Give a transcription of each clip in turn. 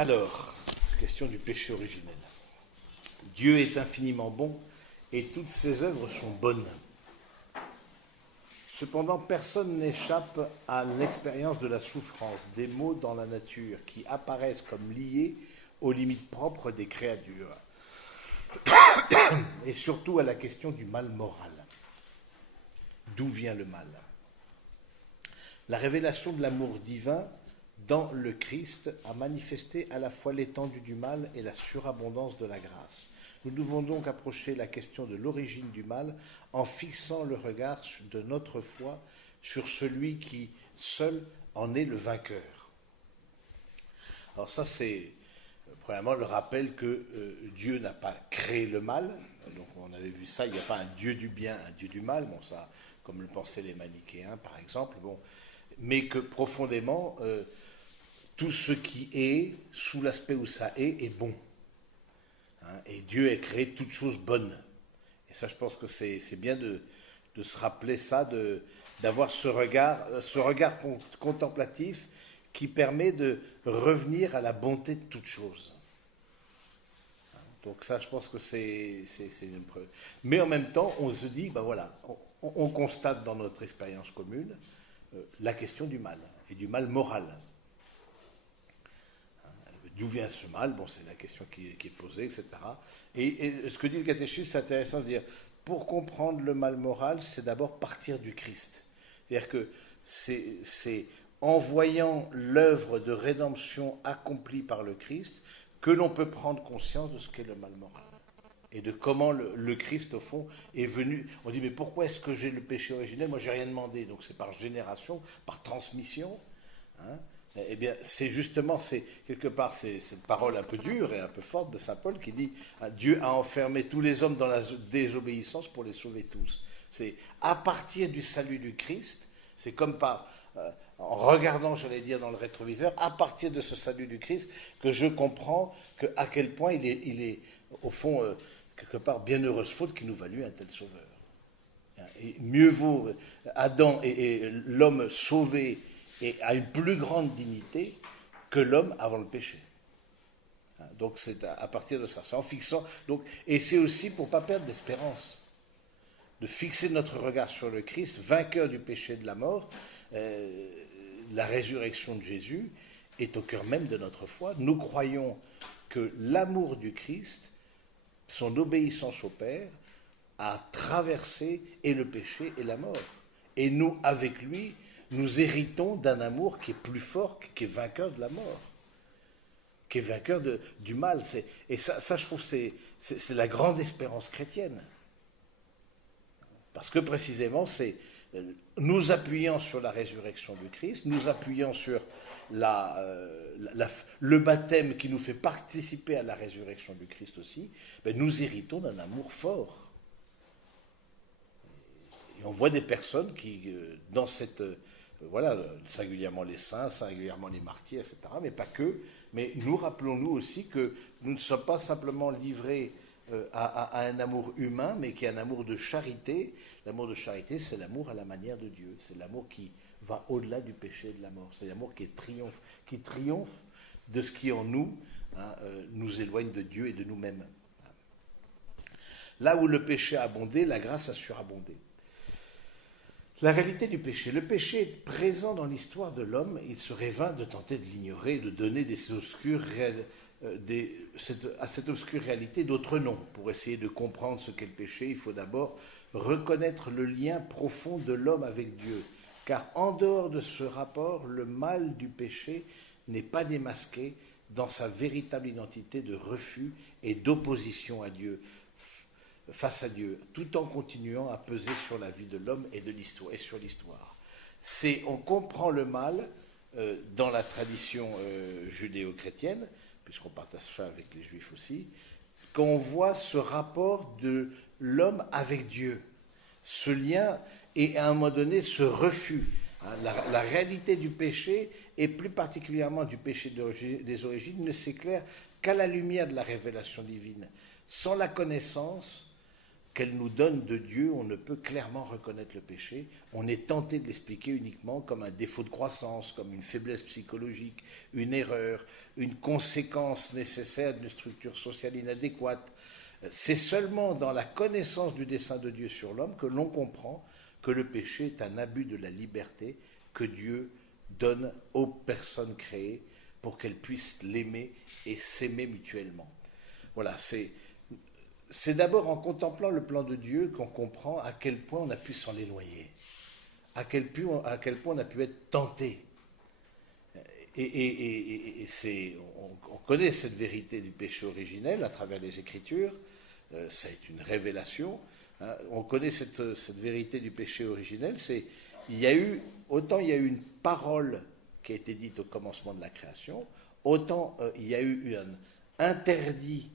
Alors, question du péché originel. Dieu est infiniment bon et toutes ses œuvres sont bonnes. Cependant, personne n'échappe à l'expérience de la souffrance, des maux dans la nature qui apparaissent comme liés aux limites propres des créatures et surtout à la question du mal moral. D'où vient le mal? La révélation de l'amour divin dans le Christ a manifesté à la fois l'étendue du mal et la surabondance de la grâce. Nous devons donc approcher la question de l'origine du mal en fixant le regard de notre foi sur celui qui seul en est le vainqueur. Alors ça c'est premièrement le rappel que Dieu n'a pas créé le mal, donc on avait vu ça, il n'y a pas un Dieu du bien, un Dieu du mal, bon ça comme le pensaient les manichéens par exemple, bon, mais que profondément tout ce qui est, sous l'aspect où ça est bon. Et Dieu a créé toutes choses bonnes. Et ça, je pense que c'est bien de se rappeler ça, d'avoir ce regard contemplatif qui permet de revenir à la bonté de toutes choses. Donc ça, je pense que c'est une preuve. Mais en même temps, on se dit, ben voilà, on constate dans notre expérience commune la question du mal, et du mal moral. D'où vient ce mal? Bon, c'est la question qui est posée, etc. Et ce que dit le catéchisme, c'est intéressant de dire, pour comprendre le mal moral, c'est d'abord partir du Christ. C'est-à-dire que c'est en voyant l'œuvre de rédemption accomplie par le Christ que l'on peut prendre conscience de ce qu'est le mal moral. Et de comment le Christ, au fond, est venu. On dit, mais pourquoi est-ce que j'ai le péché originel? Moi, je n'ai rien demandé. Donc, c'est par génération, par transmission. Eh bien, c'est justement, quelque part, c'est cette parole un peu dure et un peu forte de saint Paul qui dit Dieu a enfermé tous les hommes dans la désobéissance pour les sauver tous. C'est à partir du salut du Christ, c'est comme en regardant, j'allais dire, dans le rétroviseur, à partir de ce salut du Christ, que je comprends à quel point il est au fond, quelque part, bienheureuse faute qui nous valut un tel sauveur. Et mieux vaut Adam et l'homme sauvé et à une plus grande dignité que l'homme avant le péché. Donc c'est à partir de ça, c'est en fixant. Donc, et c'est aussi pour ne pas perdre d'espérance, de fixer notre regard sur le Christ, vainqueur du péché et de la mort. La résurrection de Jésus est au cœur même de notre foi. Nous croyons que l'amour du Christ, son obéissance au Père, a traversé et le péché et la mort. Et nous, avec lui, nous héritons d'un amour qui est plus fort, qui est vainqueur de la mort, qui est vainqueur du mal. Et ça, je trouve, c'est la grande espérance chrétienne. Parce que précisément, c'est nous appuyant sur la résurrection du Christ, nous appuyant sur le baptême qui nous fait participer à la résurrection du Christ aussi, ben nous héritons d'un amour fort. Et on voit des personnes qui, dans cette... voilà, singulièrement les saints, singulièrement les martyrs, etc., mais pas que. Mais nous rappelons-nous aussi que nous ne sommes pas simplement livrés à un amour humain, mais qui est un amour de charité. L'amour de charité, c'est l'amour à la manière de Dieu. C'est l'amour qui va au-delà du péché et de la mort. C'est l'amour qui triomphe de ce qui en nous nous éloigne de Dieu et de nous-mêmes. Là où le péché a abondé, la grâce a surabondé. La réalité du péché. Le péché est présent dans l'histoire de l'homme. Il serait vain de tenter de l'ignorer, de donner à cette obscure réalité d'autres noms. Pour essayer de comprendre ce qu'est le péché, il faut d'abord reconnaître le lien profond de l'homme avec Dieu. Car en dehors de ce rapport, le mal du péché n'est pas démasqué dans sa véritable identité de refus et d'opposition à Dieu, face à Dieu, tout en continuant à peser sur la vie de l'homme et sur l'histoire. On comprend le mal dans la tradition judéo-chrétienne, puisqu'on partage ça avec les Juifs aussi, quand on voit ce rapport de l'homme avec Dieu, ce lien et à un moment donné ce refus. La réalité du péché, et plus particulièrement du péché des origines, ne s'éclaire qu'à la lumière de la révélation divine. Sans la connaissance, qu'elle nous donne de Dieu, on ne peut clairement reconnaître le péché. On est tenté de l'expliquer uniquement comme un défaut de croissance, comme une faiblesse psychologique, une erreur, une conséquence nécessaire d'une structure sociale inadéquate. C'est seulement dans la connaissance du dessein de Dieu sur l'homme que l'on comprend que le péché est un abus de la liberté que Dieu donne aux personnes créées pour qu'elles puissent l'aimer et s'aimer mutuellement. Voilà, c'est d'abord en contemplant le plan de Dieu qu'on comprend à quel point on a pu s'en éloigner, à quel point on a pu être tenté. Et on connaît cette vérité du péché originel à travers les Écritures, ça est une révélation. Hein, on connaît cette vérité du péché originel, autant il y a eu une parole qui a été dite au commencement de la création, autant il y a eu un interdit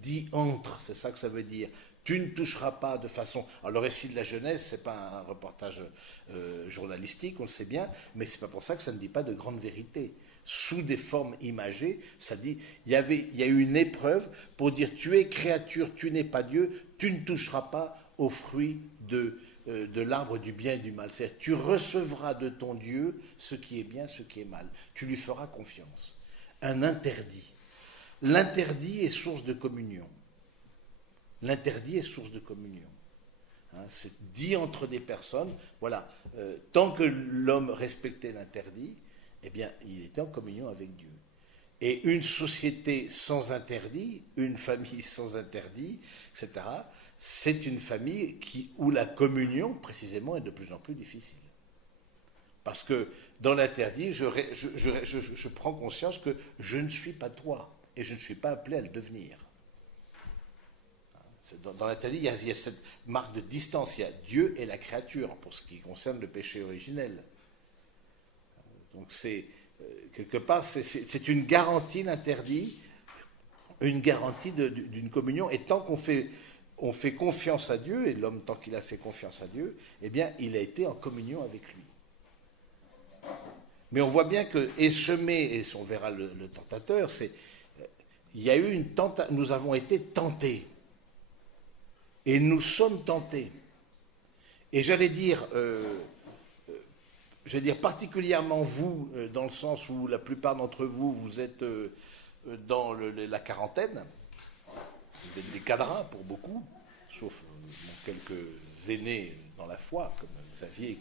dit entre, c'est ça que ça veut dire. Tu ne toucheras pas de façon... Alors le récit de la Genèse, ce n'est pas un reportage journalistique, on le sait bien, mais ce n'est pas pour ça que ça ne dit pas de grandes vérités. Sous des formes imagées, ça dit, il y a eu une épreuve pour dire, tu es créature, tu n'es pas Dieu, tu ne toucheras pas aux fruits de l'arbre du bien et du mal. C'est-à-dire, tu recevras de ton Dieu ce qui est bien, ce qui est mal. Tu lui feras confiance. Un interdit. L'interdit est source de communion. L'interdit est source de communion. Hein, c'est dit entre des personnes, voilà, tant que l'homme respectait l'interdit, eh bien, il était en communion avec Dieu. Et une société sans interdit, une famille sans interdit, etc., c'est une famille où la communion, précisément, est de plus en plus difficile. Parce que dans l'interdit, je prends conscience que je ne suis pas toi, et je ne suis pas appelé à le devenir. Dans l'interdit, il y a cette marque de distance, il y a Dieu et la créature, pour ce qui concerne le péché originel. Donc quelque part, c'est une garantie, l'interdit, une garantie d'une communion, et tant qu'on fait confiance à Dieu, et l'homme, tant qu'il a fait confiance à Dieu, eh bien, il a été en communion avec lui. Mais on voit bien que, et on verra le tentateur, il y a eu nous avons été tentés. Et nous sommes tentés. Et j'allais dire particulièrement vous, dans le sens où la plupart d'entre vous, vous êtes dans la quarantaine, vous êtes des cadrans pour beaucoup, sauf quelques aînés dans la foi, comme Xavier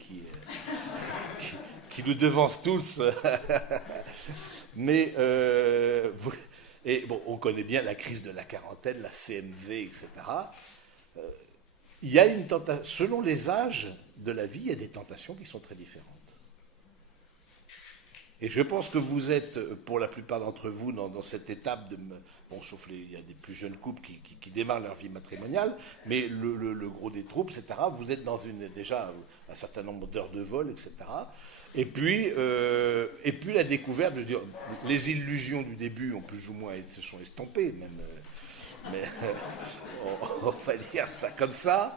qui nous devance tous. Mais on connaît bien la crise de la quarantaine, la CMV, etc. Il y a une tentation, selon les âges de la vie, il y a des tentations qui sont très différentes. Et je pense que vous êtes, pour la plupart d'entre vous, dans cette étape sauf il y a des plus jeunes couples qui démarrent leur vie matrimoniale, mais le gros des troupes, etc., vous êtes dans déjà un certain nombre d'heures de vol, etc. Et puis la découverte, les illusions du début ont plus ou moins se sont estompées, même. Mais on va dire ça comme ça,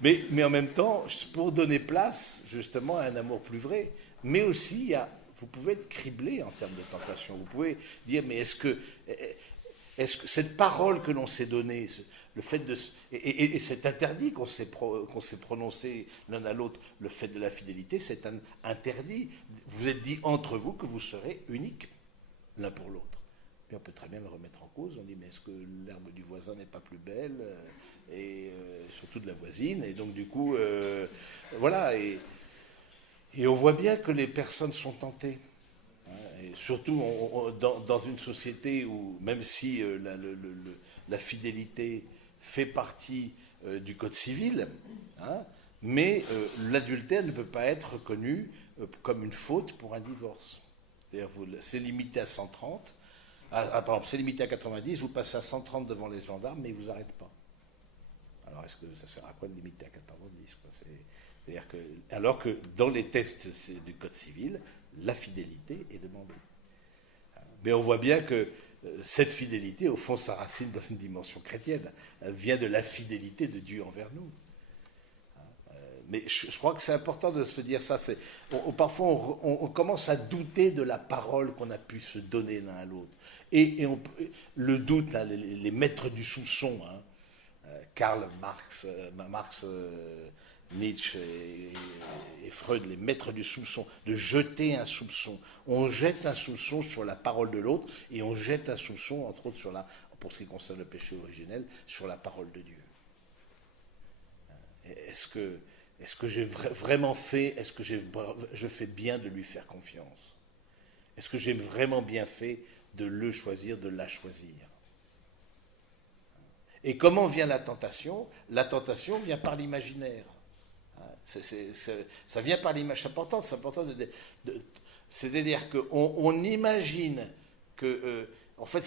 mais en même temps, pour donner place justement à un amour plus vrai, mais aussi vous pouvez être criblé en termes de tentation, vous pouvez dire, mais est-ce que cette parole que l'on s'est donnée, le fait et cet interdit qu'on s'est prononcé l'un à l'autre, le fait de la fidélité, c'est un interdit, vous êtes dit entre vous que vous serez uniques l'un pour l'autre. Puis on peut très bien le remettre en cause. On dit, mais est-ce que l'herbe du voisin n'est pas plus belle, et surtout de la voisine. Et donc, du coup, voilà. Et on voit bien que les personnes sont tentées. Et surtout dans une société où, même si la fidélité fait partie du Code civil, mais l'adultère ne peut pas être reconnu comme une faute pour un divorce. C'est-à-dire, c'est limité à 130. Par exemple, c'est limité à 90, vous passez à 130 devant les gendarmes, mais ils ne vous arrêtent pas. Alors, est-ce que ça sert à quoi de limiter à 90 C'est-à-dire que, alors que dans les textes du Code civil, la fidélité est demandée. Mais on voit bien que cette fidélité, au fond, sa racine dans une dimension chrétienne. Elle vient de la fidélité de Dieu envers nous. Mais je crois que c'est important de se dire ça. Parfois, on commence à douter de la parole qu'on a pu se donner l'un à l'autre. Et le doute, là, les maîtres du soupçon, Karl Marx, Nietzsche et Freud, les maîtres du soupçon, de jeter un soupçon. On jette un soupçon sur la parole de l'autre et on jette un soupçon, entre autres, pour ce qui concerne le péché originel, sur la parole de Dieu. Est-ce que j'ai vraiment fait, est-ce que je fais bien de lui faire confiance? Est-ce que j'ai vraiment bien fait de le choisir, de la choisir? Et comment vient la tentation? La tentation vient par l'imaginaire. Ça vient par l'image. C'est important c'est-à-dire qu'on imagine que, en fait,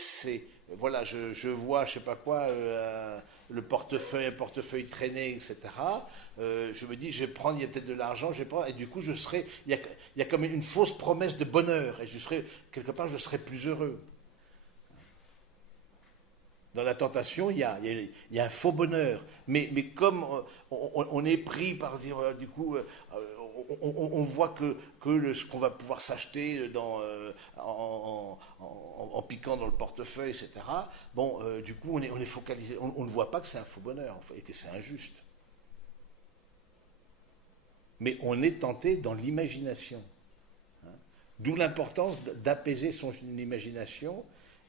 voilà, je vois, je sais pas quoi, un portefeuille traîner, etc. Je me dis, je vais prendre, il y a peut-être de l'argent, je vais prendre, et du coup, il y a comme une fausse promesse de bonheur, et quelque part, je serai plus heureux. Dans la tentation, il y a un faux bonheur. Mais comme on est pris par dire, du coup, on voit que ce qu'on va pouvoir s'acheter en piquant dans le portefeuille, etc., bon, du coup, on est focalisé. On ne voit pas que c'est un faux bonheur et que c'est injuste. Mais on est tenté dans l'imagination. Hein. D'où l'importance d'apaiser son imagination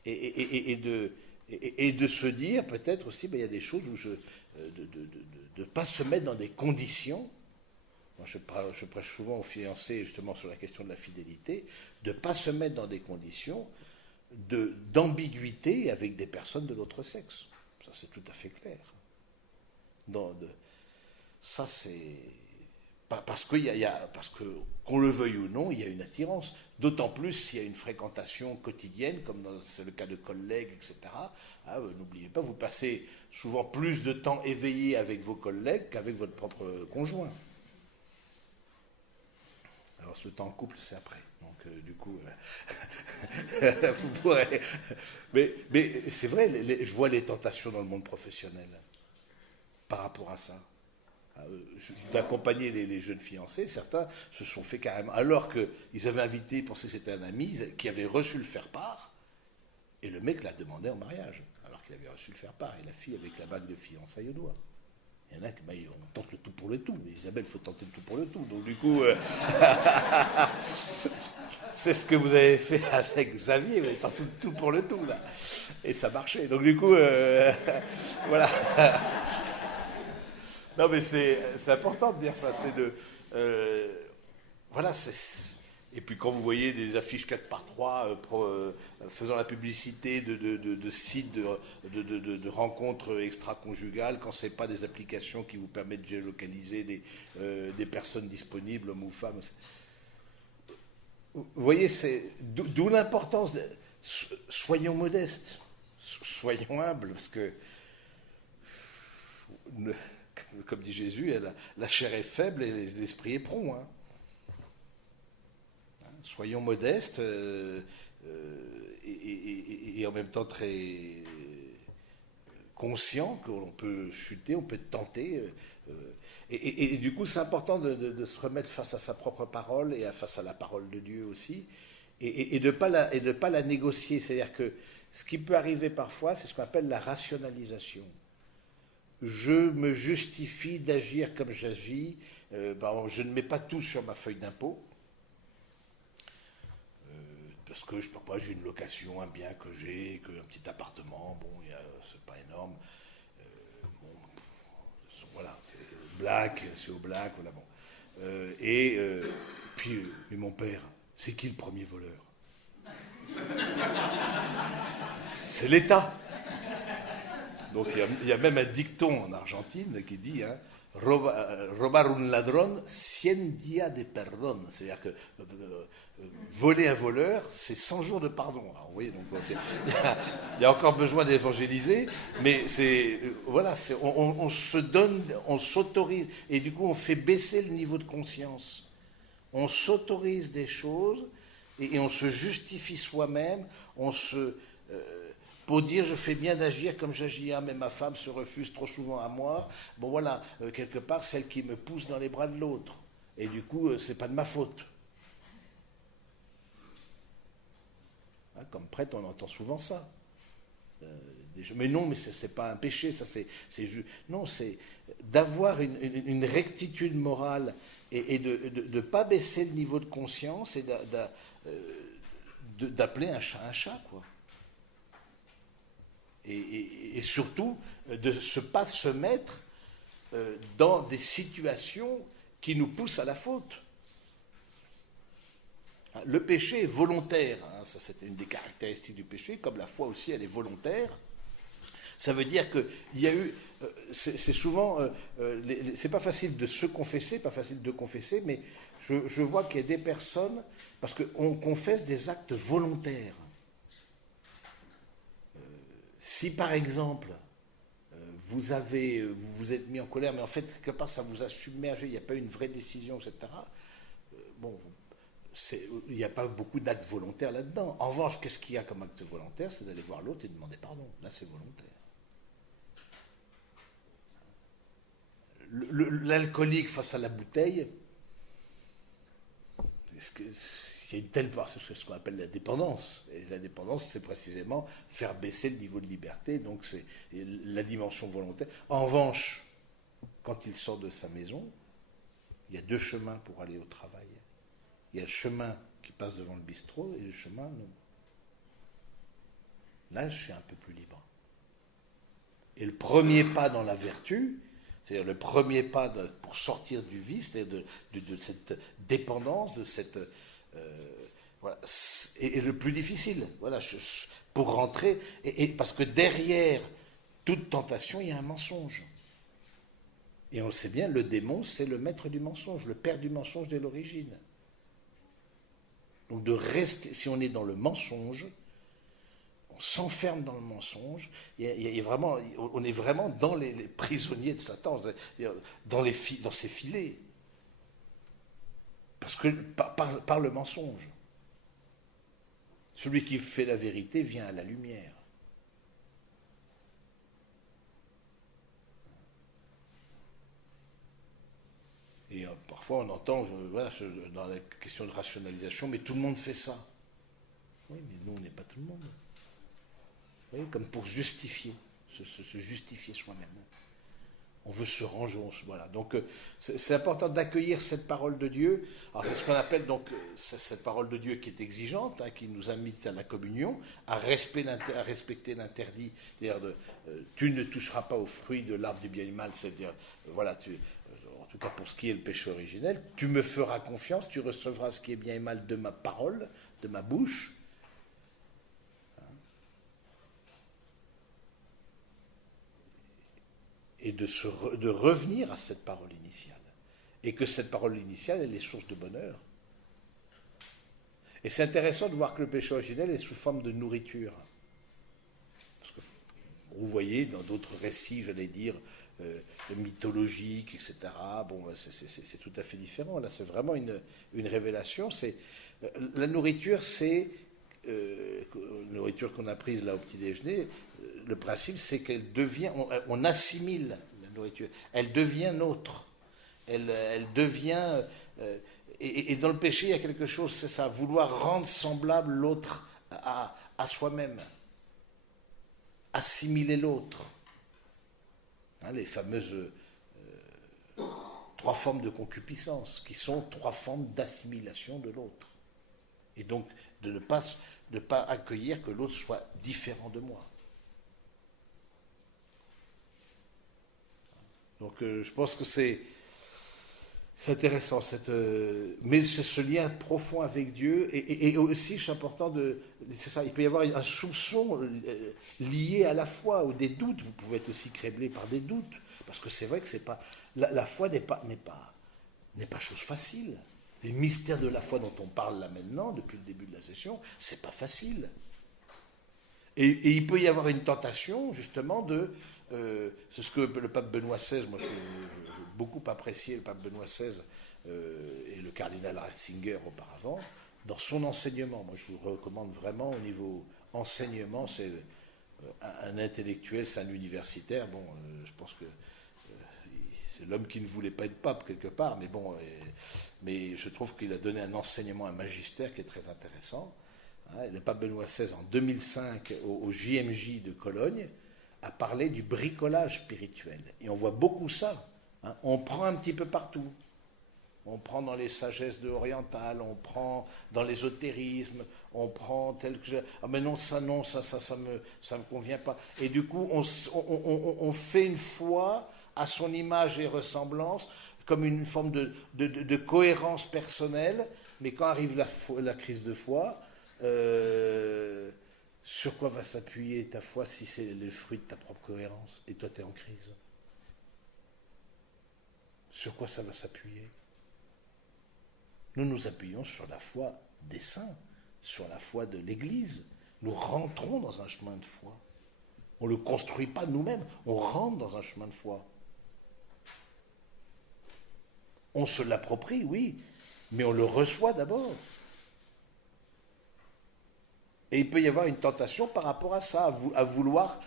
et de se dire peut-être aussi, il y a des choses où de ne pas se mettre dans des conditions. Moi, je prêche souvent aux fiancés justement sur la question de la fidélité, de ne pas se mettre dans des conditions d'ambiguïté avec des personnes de l'autre sexe. Ça, c'est tout à fait clair. Ça, c'est... Parce que, qu'on le veuille ou non, il y a une attirance. D'autant plus s'il y a une fréquentation quotidienne, comme c'est le cas de collègues, etc. N'oubliez pas, vous passez souvent plus de temps éveillé avec vos collègues qu'avec votre propre conjoint. Alors, le temps en couple, c'est après. Donc, du coup, vous pourrez... Mais c'est vrai, je vois les tentations dans le monde professionnel par rapport à ça. J'ai accompagné les jeunes fiancés, certains se sont fait carrément, alors qu'ils avaient invité, ils pensaient que c'était un ami, qui avait reçu le faire-part, et le mec l'a demandé en mariage, alors qu'il avait reçu le faire-part, et la fille avec la bague de fiançailles au doigt. Il y en a qui, on tente le tout pour le tout, mais Isabelle, il faut tenter le tout pour le tout, donc du coup, c'est ce que vous avez fait avec Xavier, vous avez tenté le tout pour le tout, là, et ça marchait, donc du coup, voilà. Non, mais c'est important de dire ça. Voilà, et puis quand vous voyez des affiches 4x3 faisant la publicité de sites de rencontres extra-conjugales, quand ce n'est pas des applications qui vous permettent de géolocaliser des personnes disponibles, hommes ou femmes. Vous voyez, d'où l'importance soyons modestes, soyons humbles, parce que... Comme dit Jésus, la chair est faible et l'esprit est prompt. Hein. Soyons modestes et en même temps très conscients qu'on peut chuter, on peut tenter. Et du coup, c'est important de se remettre face à sa propre parole et face à la parole de Dieu aussi, et de ne pas la négocier. C'est-à-dire que ce qui peut arriver parfois, c'est ce qu'on appelle la rationalisation. Je me justifie d'agir comme j'agis. Je ne mets pas tout sur ma feuille d'impôt. Parce que, je ne sais pas, j'ai une location, un bien que j'ai, un petit appartement, c'est pas énorme. Voilà, c'est au black, voilà, bon. Puis, mon père, c'est qui le premier voleur? C'est l'État. Donc il y a même un dicton en Argentine qui dit robar un ladrón, 100 días de perdón. C'est-à-dire que voler un voleur, c'est 100 jours de pardon. Alors, vous voyez, donc il y a encore besoin d'évangéliser, mais on se donne, on s'autorise, et du coup on fait baisser le niveau de conscience. On s'autorise des choses et on se justifie soi-même, pour dire je fais bien d'agir comme j'agis, mais ma femme se refuse trop souvent à moi. Bon voilà, quelque part, celle qui me pousse dans les bras de l'autre. Et du coup, c'est pas de ma faute. Comme prêtre, on entend souvent ça. Mais non, mais c'est pas un péché, ça non, c'est d'avoir une rectitude morale et de ne pas baisser le niveau de conscience et d'appeler un chat, quoi. Et surtout, de ne pas se mettre dans des situations qui nous poussent à la faute. Le péché est volontaire, hein, ça c'était une des caractéristiques du péché, comme la foi aussi elle est volontaire. Ça veut dire qu'il y a eu, c'est souvent, c'est pas facile de se confesser, pas facile de confesser, mais je vois qu'il y a des personnes, parce qu'on confesse des actes volontaires. Si par exemple, vous vous êtes mis en colère, mais en fait, quelque part, ça vous a submergé, il n'y a pas eu une vraie décision, etc., bon, il n'y a pas beaucoup d'actes volontaires là-dedans. En revanche, qu'est-ce qu'il y a comme acte volontaire? C'est d'aller voir l'autre et demander pardon. Là, c'est volontaire. L'alcoolique face à la bouteille, il y a une telle part, c'est ce qu'on appelle la dépendance. Et la dépendance, c'est précisément faire baisser le niveau de liberté, donc c'est la dimension volontaire. En revanche, quand il sort de sa maison, il y a deux chemins pour aller au travail. Il y a le chemin qui passe devant le bistrot et le chemin non. Là, je suis un peu plus libre. Et le premier pas dans la vertu, c'est-à-dire le premier pas pour sortir du vice, de cette dépendance, de cette... voilà, et le plus difficile, voilà, pour rentrer, parce que derrière toute tentation, il y a un mensonge. Et on le sait bien, le démon, c'est le maître du mensonge, le père du mensonge dès l'origine. Donc de rester, si on est dans le mensonge, on s'enferme dans le mensonge, il y a vraiment, on est vraiment dans les prisonniers de Satan, dans ses filets. Parce que par le mensonge. Celui qui fait la vérité vient à la lumière. Et parfois on entend, voilà, dans la question de rationalisation, mais tout le monde fait ça. Oui, mais nous on n'est pas tout le monde. Vous voyez, comme pour justifier, se justifier soi-même. On veut se ranger, voilà. Donc c'est important d'accueillir cette parole de Dieu. Alors c'est ce qu'on appelle donc cette parole de Dieu qui est exigeante, hein, qui nous invite à la communion, à respecter l'interdit, c'est-à-dire tu ne toucheras pas aux fruits de l'arbre du bien et du mal, c'est-à-dire voilà, en tout cas pour ce qui est le péché originel, tu me feras confiance, tu recevras ce qui est bien et mal de ma parole, de ma bouche. Et de revenir à cette parole initiale. Et que cette parole initiale, elle est source de bonheur. Et c'est intéressant de voir que le péché originel est sous forme de nourriture. Parce que vous voyez, dans d'autres récits, j'allais dire, mythologiques, etc., bon, c'est tout à fait différent. Là, c'est vraiment une révélation. La nourriture, c'est... la nourriture qu'on a prise là au petit déjeuner, le principe c'est qu'elle devient, on assimile la nourriture, elle devient nôtre, elle devient, et dans le péché il y a quelque chose, c'est ça, vouloir rendre semblable l'autre à soi-même, assimiler l'autre, hein, les fameuses 3 formes de concupiscence, qui sont 3 formes d'assimilation de l'autre, et donc de ne pas accueillir que l'autre soit différent de moi. Donc je pense que c'est intéressant, mais c'est ce lien profond avec Dieu, et aussi c'est important c'est ça, il peut y avoir un soupçon lié à la foi, ou des doutes, vous pouvez être aussi criblé par des doutes, parce que c'est vrai que c'est pas, la foi n'est pas chose facile. Les mystères de la foi dont on parle là maintenant, depuis le début de la session, c'est pas facile. Et il peut y avoir une tentation, justement, c'est ce que le pape Benoît XVI, moi j'ai beaucoup apprécié le pape Benoît XVI et le cardinal Ratzinger auparavant, dans son enseignement. Moi je vous recommande vraiment au niveau enseignement, c'est un intellectuel, c'est un universitaire, bon, je pense que c'est l'homme qui ne voulait pas être pape quelque part, mais bon, mais je trouve qu'il a donné un enseignement, un magistère qui est très intéressant. Le pape Benoît XVI, en 2005, au JMJ de Cologne, à parler du bricolage spirituel. Et on voit beaucoup ça. Hein. On prend un petit peu partout. On prend dans les sagesses de orientales, on prend dans l'ésotérisme, on prend tel que je... Ah mais non, ça me convient pas. Et du coup, on fait une foi à son image et ressemblance, comme une forme de cohérence personnelle, mais quand arrive la crise de foi, sur quoi va s'appuyer ta foi si c'est le fruit de ta propre cohérence et toi tu es en crise? Sur quoi ça va s'appuyer? Nous nous appuyons sur la foi des saints, sur la foi de l'Église. Nous rentrons dans un chemin de foi. On ne le construit pas nous-mêmes, on rentre dans un chemin de foi. On se l'approprie, oui, mais on le reçoit d'abord. Et il peut y avoir une tentation par rapport à ça, à vouloir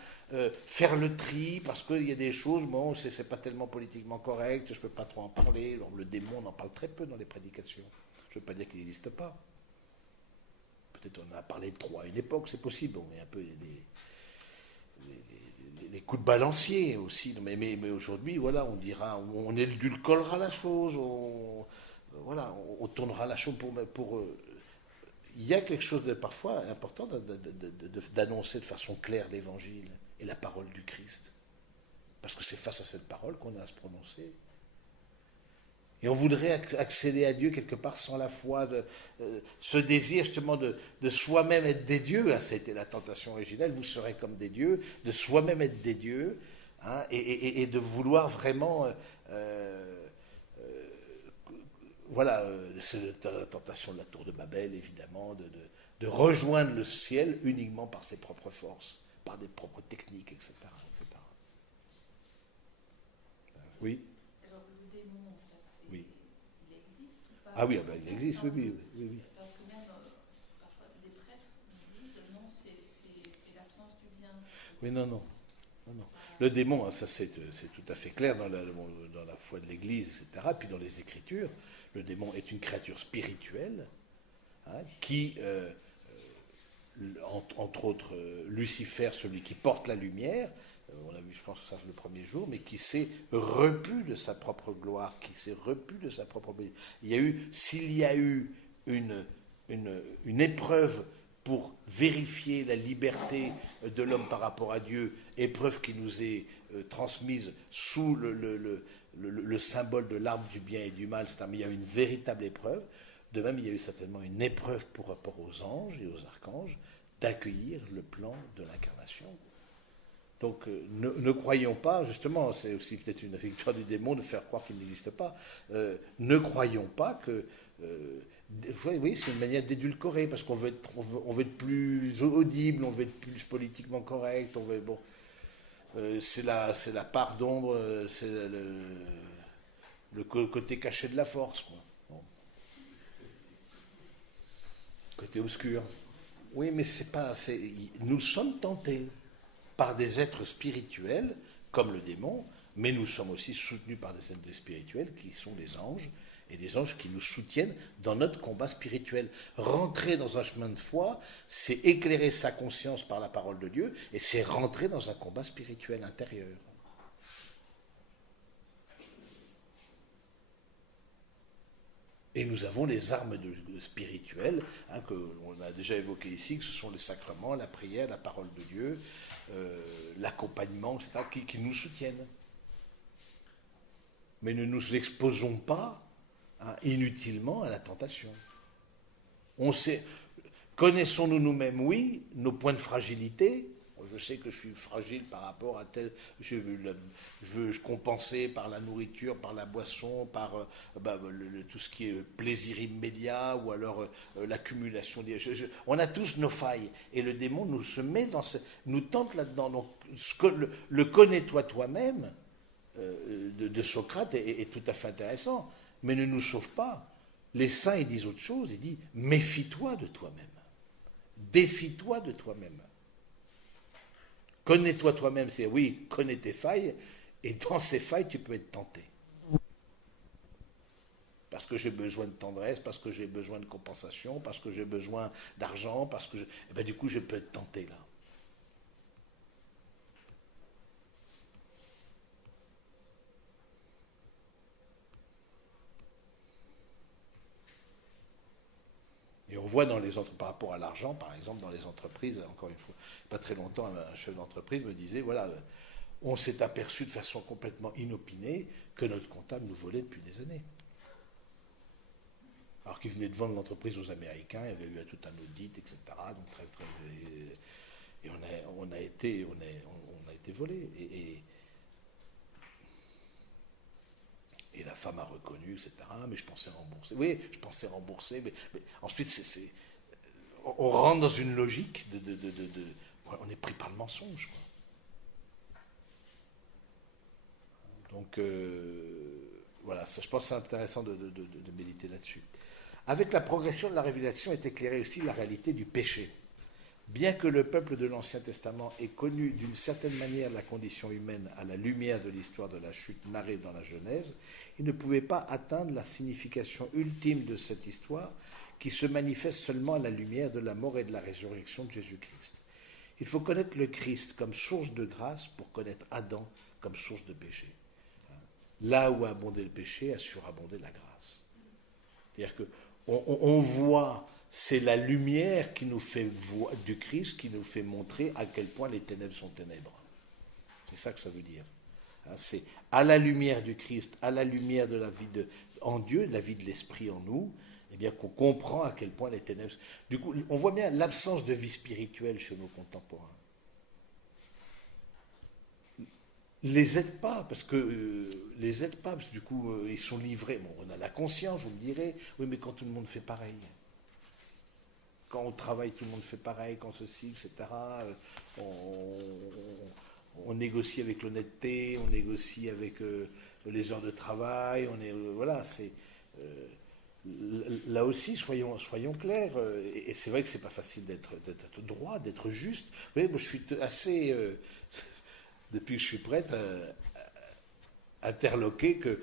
faire le tri, parce qu'il y a des choses, bon, c'est pas tellement politiquement correct, je ne peux pas trop en parler. Alors, le démon, on en parle très peu dans les prédications. Je ne veux pas dire qu'il n'existe pas. Peut-être on en a parlé trop à une époque, c'est possible. On est un peu des coups de balancier aussi. Mais aujourd'hui, voilà, on dira, on édulcorera la chose, on tournera la chose pour il y a quelque chose de parfois important d'annoncer de façon claire l'évangile et la parole du Christ. Parce que c'est face à cette parole qu'on a à se prononcer. Et on voudrait accéder à Dieu quelque part sans la foi, ce désir justement de soi-même être des dieux, hein, c'était la tentation originelle, vous serez comme des dieux, de soi-même être des dieux, hein, et de vouloir vraiment... voilà, c'est la tentation de la tour de Babel, évidemment, de rejoindre le ciel uniquement par ses propres forces, par des propres techniques, etc. etc. Oui. Alors le démon, en fait, Oui. il existe ou pas? Ah oui, il existe, oui. Parce que même parfois des prêtres nous disent non, c'est l'absence du bien. Oui, non. Le démon, hein, ça c'est tout à fait clair dans la foi de l'Église, etc. Puis dans les Écritures, le démon est une créature spirituelle, hein, qui, entre autres, Lucifer, celui qui porte la lumière, on a vu, je pense, ça le premier jour, mais qui s'est repu de sa propre gloire, qui s'est repu de sa propre... S'il y a eu une épreuve pour vérifier la liberté de l'homme par rapport à Dieu, épreuve qui nous est transmise sous le symbole de l'arbre du bien et du mal, c'est-à-dire il y a eu une véritable épreuve. De même, il y a eu certainement une épreuve pour rapport aux anges et aux archanges d'accueillir le plan de l'incarnation. Donc ne croyons pas, justement, c'est aussi peut-être une victoire du démon de faire croire qu'il n'existe pas, ne croyons pas que... oui, c'est une manière d'édulcorer, parce qu'on veut être plus audible, on veut être plus politiquement correct, on veut... Bon, c'est la part d'ombre, c'est le côté caché de la force, quoi. Bon. Côté obscur. Oui, mais c'est pas... Nous sommes tentés par des êtres spirituels, comme le démon, mais nous sommes aussi soutenus par des êtres spirituels qui sont les anges, et des anges qui nous soutiennent dans notre combat spirituel. Rentrer dans un chemin de foi, c'est éclairer sa conscience par la parole de Dieu, et c'est rentrer dans un combat spirituel intérieur. Et nous avons les armes spirituelles, hein, qu'on a déjà évoquées ici, que ce sont les sacrements, la prière, la parole de Dieu, l'accompagnement, etc., qui nous soutiennent. Mais ne nous exposons pas, hein, inutilement à la tentation. Connaissons-nous nous-mêmes, oui, nos points de fragilité. Je sais que je suis fragile par rapport à tel... Je compensais par la nourriture, par la boisson, par tout ce qui est plaisir immédiat, ou alors l'accumulation des... on a tous nos failles. Et le démon nous tente là-dedans. Donc, le connais-toi toi-même de Socrate est tout à fait intéressant, mais ne nous sauve pas. Les saints, ils disent autre chose. Ils disent, méfie-toi de toi-même. Défie-toi de toi-même. Connais-toi toi-même, c'est oui, connais tes failles, et dans ces failles, tu peux être tenté. Parce que j'ai besoin de tendresse, parce que j'ai besoin de compensation, parce que j'ai besoin d'argent, parce que du coup, je peux être tenté là. voit par rapport à l'argent, par exemple, dans les entreprises, encore une fois, pas très longtemps, un chef d'entreprise me disait, voilà, on s'est aperçu de façon complètement inopinée que notre comptable nous volait depuis des années. Alors qu'il venait de vendre l'entreprise aux Américains, il y avait eu tout un audit, etc. Donc et on a été volé. Et la femme a reconnu, etc. Mais je pensais rembourser. Oui, je pensais rembourser, mais ensuite, on rentre dans une logique on est pris par le mensonge, quoi. Donc, voilà, je pense que c'est intéressant de méditer là-dessus. Avec la progression de la révélation est éclairée aussi la réalité du péché. Bien que le peuple de l'Ancien Testament ait connu d'une certaine manière la condition humaine à la lumière de l'histoire de la chute narrée dans la Genèse, il ne pouvait pas atteindre la signification ultime de cette histoire qui se manifeste seulement à la lumière de la mort et de la résurrection de Jésus-Christ. Il faut connaître le Christ comme source de grâce pour connaître Adam comme source de péché. Là où a abondé le péché, a surabondé la grâce. C'est-à-dire qu'on voit, c'est la lumière qui nous fait voir, du Christ qui nous fait montrer à quel point les ténèbres sont ténèbres. C'est ça que ça veut dire. C'est à la lumière du Christ, à la lumière de la vie en Dieu, de la vie de l'Esprit en nous, eh bien qu'on comprend à quel point les ténèbres... Du coup, on voit bien l'absence de vie spirituelle chez nos contemporains. Les aide pas, parce que du coup, ils sont livrés. Bon, on a la conscience, vous me direz, oui, mais quand tout le monde fait pareil. Quand on travaille, tout le monde fait pareil, quand ceci, etc. On négocie avec l'honnêteté, on négocie avec les heures de travail, voilà, c'est... là aussi, soyons clairs, et c'est vrai que c'est pas facile d'être droit, d'être juste. Vous voyez, moi, je suis assez... depuis que je suis prêtre, interloqué que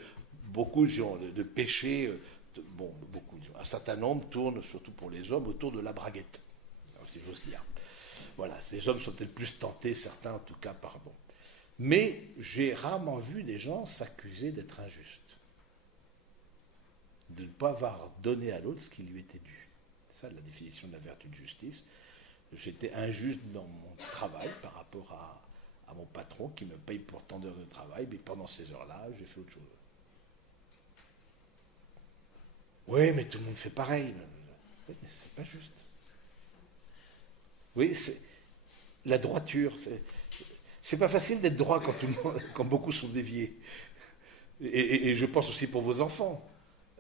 beaucoup de péchés, un certain nombre tournent, surtout pour les hommes, autour de la braguette, alors, si j'ose dire. Voilà, les hommes sont peut-être plus tentés, certains en tout cas, par bon. Mais j'ai rarement vu des gens s'accuser d'être injustes, de ne pas avoir donné à l'autre ce qui lui était dû. C'est ça la définition de la vertu de justice. J'étais injuste dans mon travail par rapport à mon patron qui me paye pour tant d'heures de travail, mais pendant ces heures-là, j'ai fait autre chose. Oui, mais tout le monde fait pareil. Oui, mais c'est pas juste. Oui, c'est la droiture. C'est pas facile d'être droit quand beaucoup sont déviés. Et je pense aussi pour vos enfants.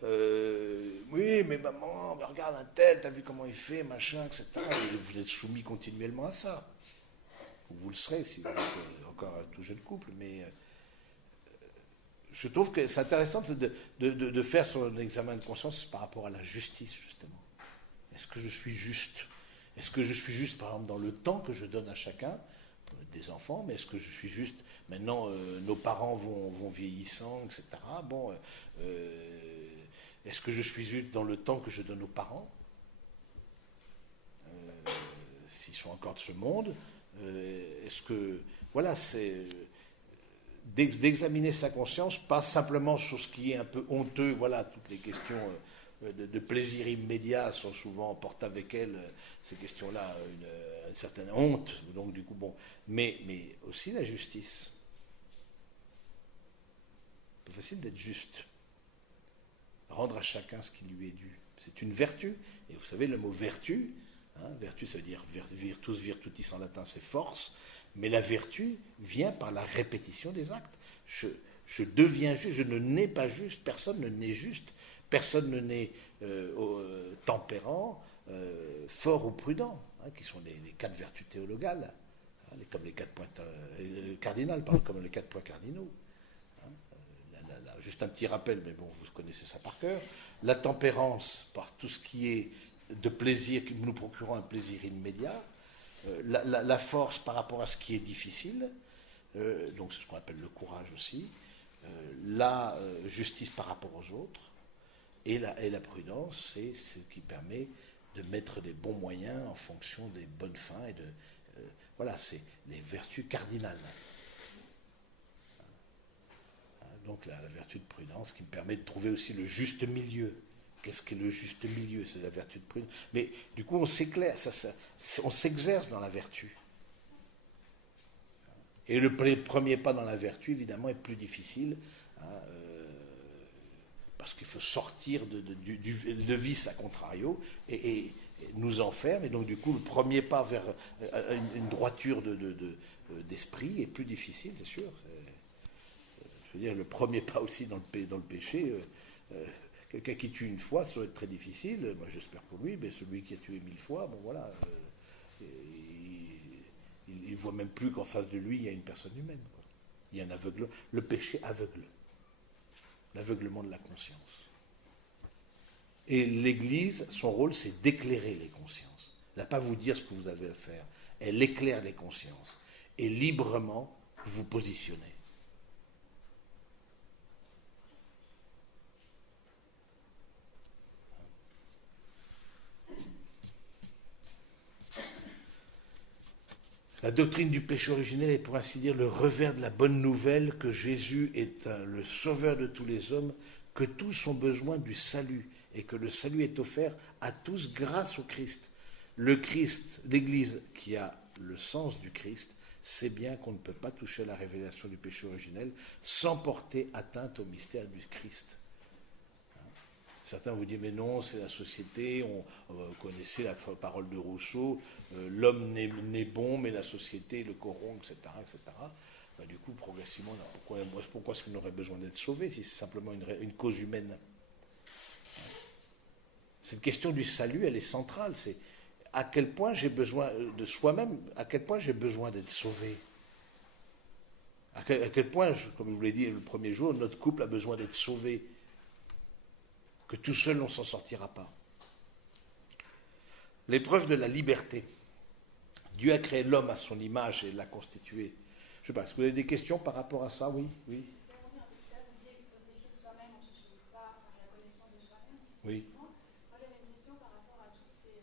Oui, mais maman, mais regarde un tel, t'as vu comment il fait, machin, etc. Et vous êtes soumis continuellement à ça. Vous le serez si vous êtes encore un tout jeune couple, mais je trouve que c'est intéressant de faire son examen de conscience par rapport à la justice, justement. Est-ce que je suis juste? Est-ce que je suis juste, par exemple, dans le temps que je donne à chacun, des enfants, mais est-ce que je suis juste? Maintenant, nos parents vont vieillissant, etc. Bon, est-ce que je suis juste dans le temps que je donne aux parents, s'ils sont encore de ce monde? Est-ce que, voilà, c'est d'examiner sa conscience, pas simplement sur ce qui est un peu honteux, voilà, toutes les questions de plaisir immédiat portent avec elles ces questions-là une certaine honte, donc du coup, bon, mais aussi la justice. C'est pas facile d'être juste, rendre à chacun ce qui lui est dû. C'est une vertu, et vous savez, le mot vertu, vertu, ça veut dire virtus virtutis en latin, c'est force, mais la vertu vient par la répétition des actes. Je deviens juste, je ne nais pas juste, personne ne naît juste, personne ne naît tempérant, fort ou prudent, qui sont les 4 vertus théologales, comme les 4 points cardinales, comme les 4 points cardinaux. Juste un petit rappel, mais bon, vous connaissez ça par cœur. La tempérance, par tout ce qui est de plaisir, qui nous procurant un plaisir immédiat, la force par rapport à ce qui est difficile, donc c'est ce qu'on appelle le courage aussi, la justice par rapport aux autres, et la prudence, c'est ce qui permet de mettre des bons moyens en fonction des bonnes fins, et voilà, c'est les vertus cardinales. Donc la vertu de prudence qui me permet de trouver aussi le juste milieu qu'est-ce qu'est le juste milieu, c'est la vertu de prudence. Mais du coup, on s'éclaire, on s'exerce dans la vertu. Et le premier pas dans la vertu, évidemment, est plus difficile, hein, parce qu'il faut sortir de vice à contrario et nous en faire. Et donc, du coup, le premier pas vers une droiture d'esprit est plus difficile, c'est sûr. Je veux dire, le premier pas aussi dans le péché, quelqu'un qui tue une fois, ça doit être très difficile. Moi, j'espère pour lui, mais celui qui a tué 1000 fois, bon voilà, il ne voit même plus qu'en face de lui, il y a une personne humaine, quoi. Il y a un aveugle. Le péché aveugle. L'aveuglement de la conscience. Et l'Église, son rôle, c'est d'éclairer les consciences. Elle n'a pas à vous dire ce que vous avez à faire. Elle éclaire les consciences. Et librement, vous vous positionnez. La doctrine du péché originel est pour ainsi dire le revers de la bonne nouvelle que Jésus est le sauveur de tous les hommes, que tous ont besoin du salut et que le salut est offert à tous grâce au Christ. Le Christ, l'Église qui a le sens du Christ, sait bien qu'on ne peut pas toucher à la révélation du péché originel sans porter atteinte au mystère du Christ. Certains vous disent, mais non, c'est la société, vous connaissez la parole de Rousseau, l'homme n'est bon, mais la société le corrompt, etc. etc. Ben, du coup, progressivement, pourquoi est-ce qu'on aurait besoin d'être sauvé si c'est simplement une cause humaine? Cette question du salut, elle est centrale. C'est à quel point j'ai besoin de soi-même, à quel point j'ai besoin d'être sauvé. À quel point, comme je vous l'ai dit le premier jour, notre couple a besoin d'être sauvé. Que tout seul, on ne s'en sortira pas. L'épreuve de la liberté. Dieu a créé l'homme à son image et l'a constitué. Je ne sais pas, est-ce que vous avez des questions par rapport à ça? Oui, oui. Oui. Moi, j'avais une question par rapport à toutes ces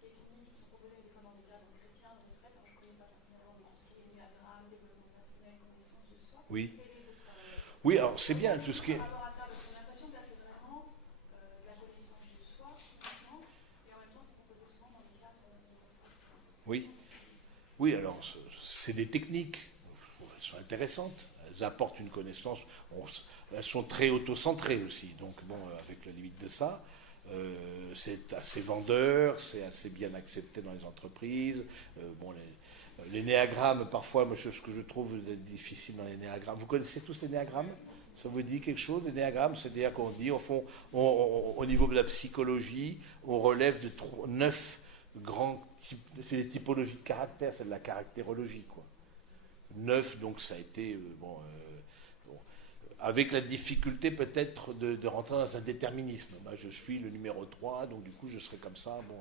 techniques qui sont proposées notamment déjà dans le chrétien, dans les traites. Je ne connais pas personnellement tout ce qui est diagramme, développement personnel, connaissance de soi. Oui. Oui, alors c'est bien tout ce qui est. Par rapport à ça, parce que j'ai l'impression que là, c'est vraiment la connaissance de soi, uniquement, et en même temps, c'est proposé souvent dans les cadres de notre. Oui. Oui, alors c'est des techniques. Elles sont intéressantes. Elles apportent une connaissance. Elles sont très auto-centrées aussi. Donc, bon, avec la limite de ça, c'est assez vendeur, c'est assez bien accepté dans les entreprises. Bon, les néagrammes, parfois, ce que je trouve difficile dans les néagrammes. Vous connaissez tous les néagrammes? Ça vous dit quelque chose? Les néagrammes, c'est-à-dire qu'on dit, au niveau de la psychologie, on relève de 9 grands types. C'est des typologies de caractère, c'est de la caractérologie, quoi. 9, donc ça a été avec la difficulté peut-être de rentrer dans un déterminisme. Bah, je suis le numéro 3, donc du coup je serai comme ça. Bon,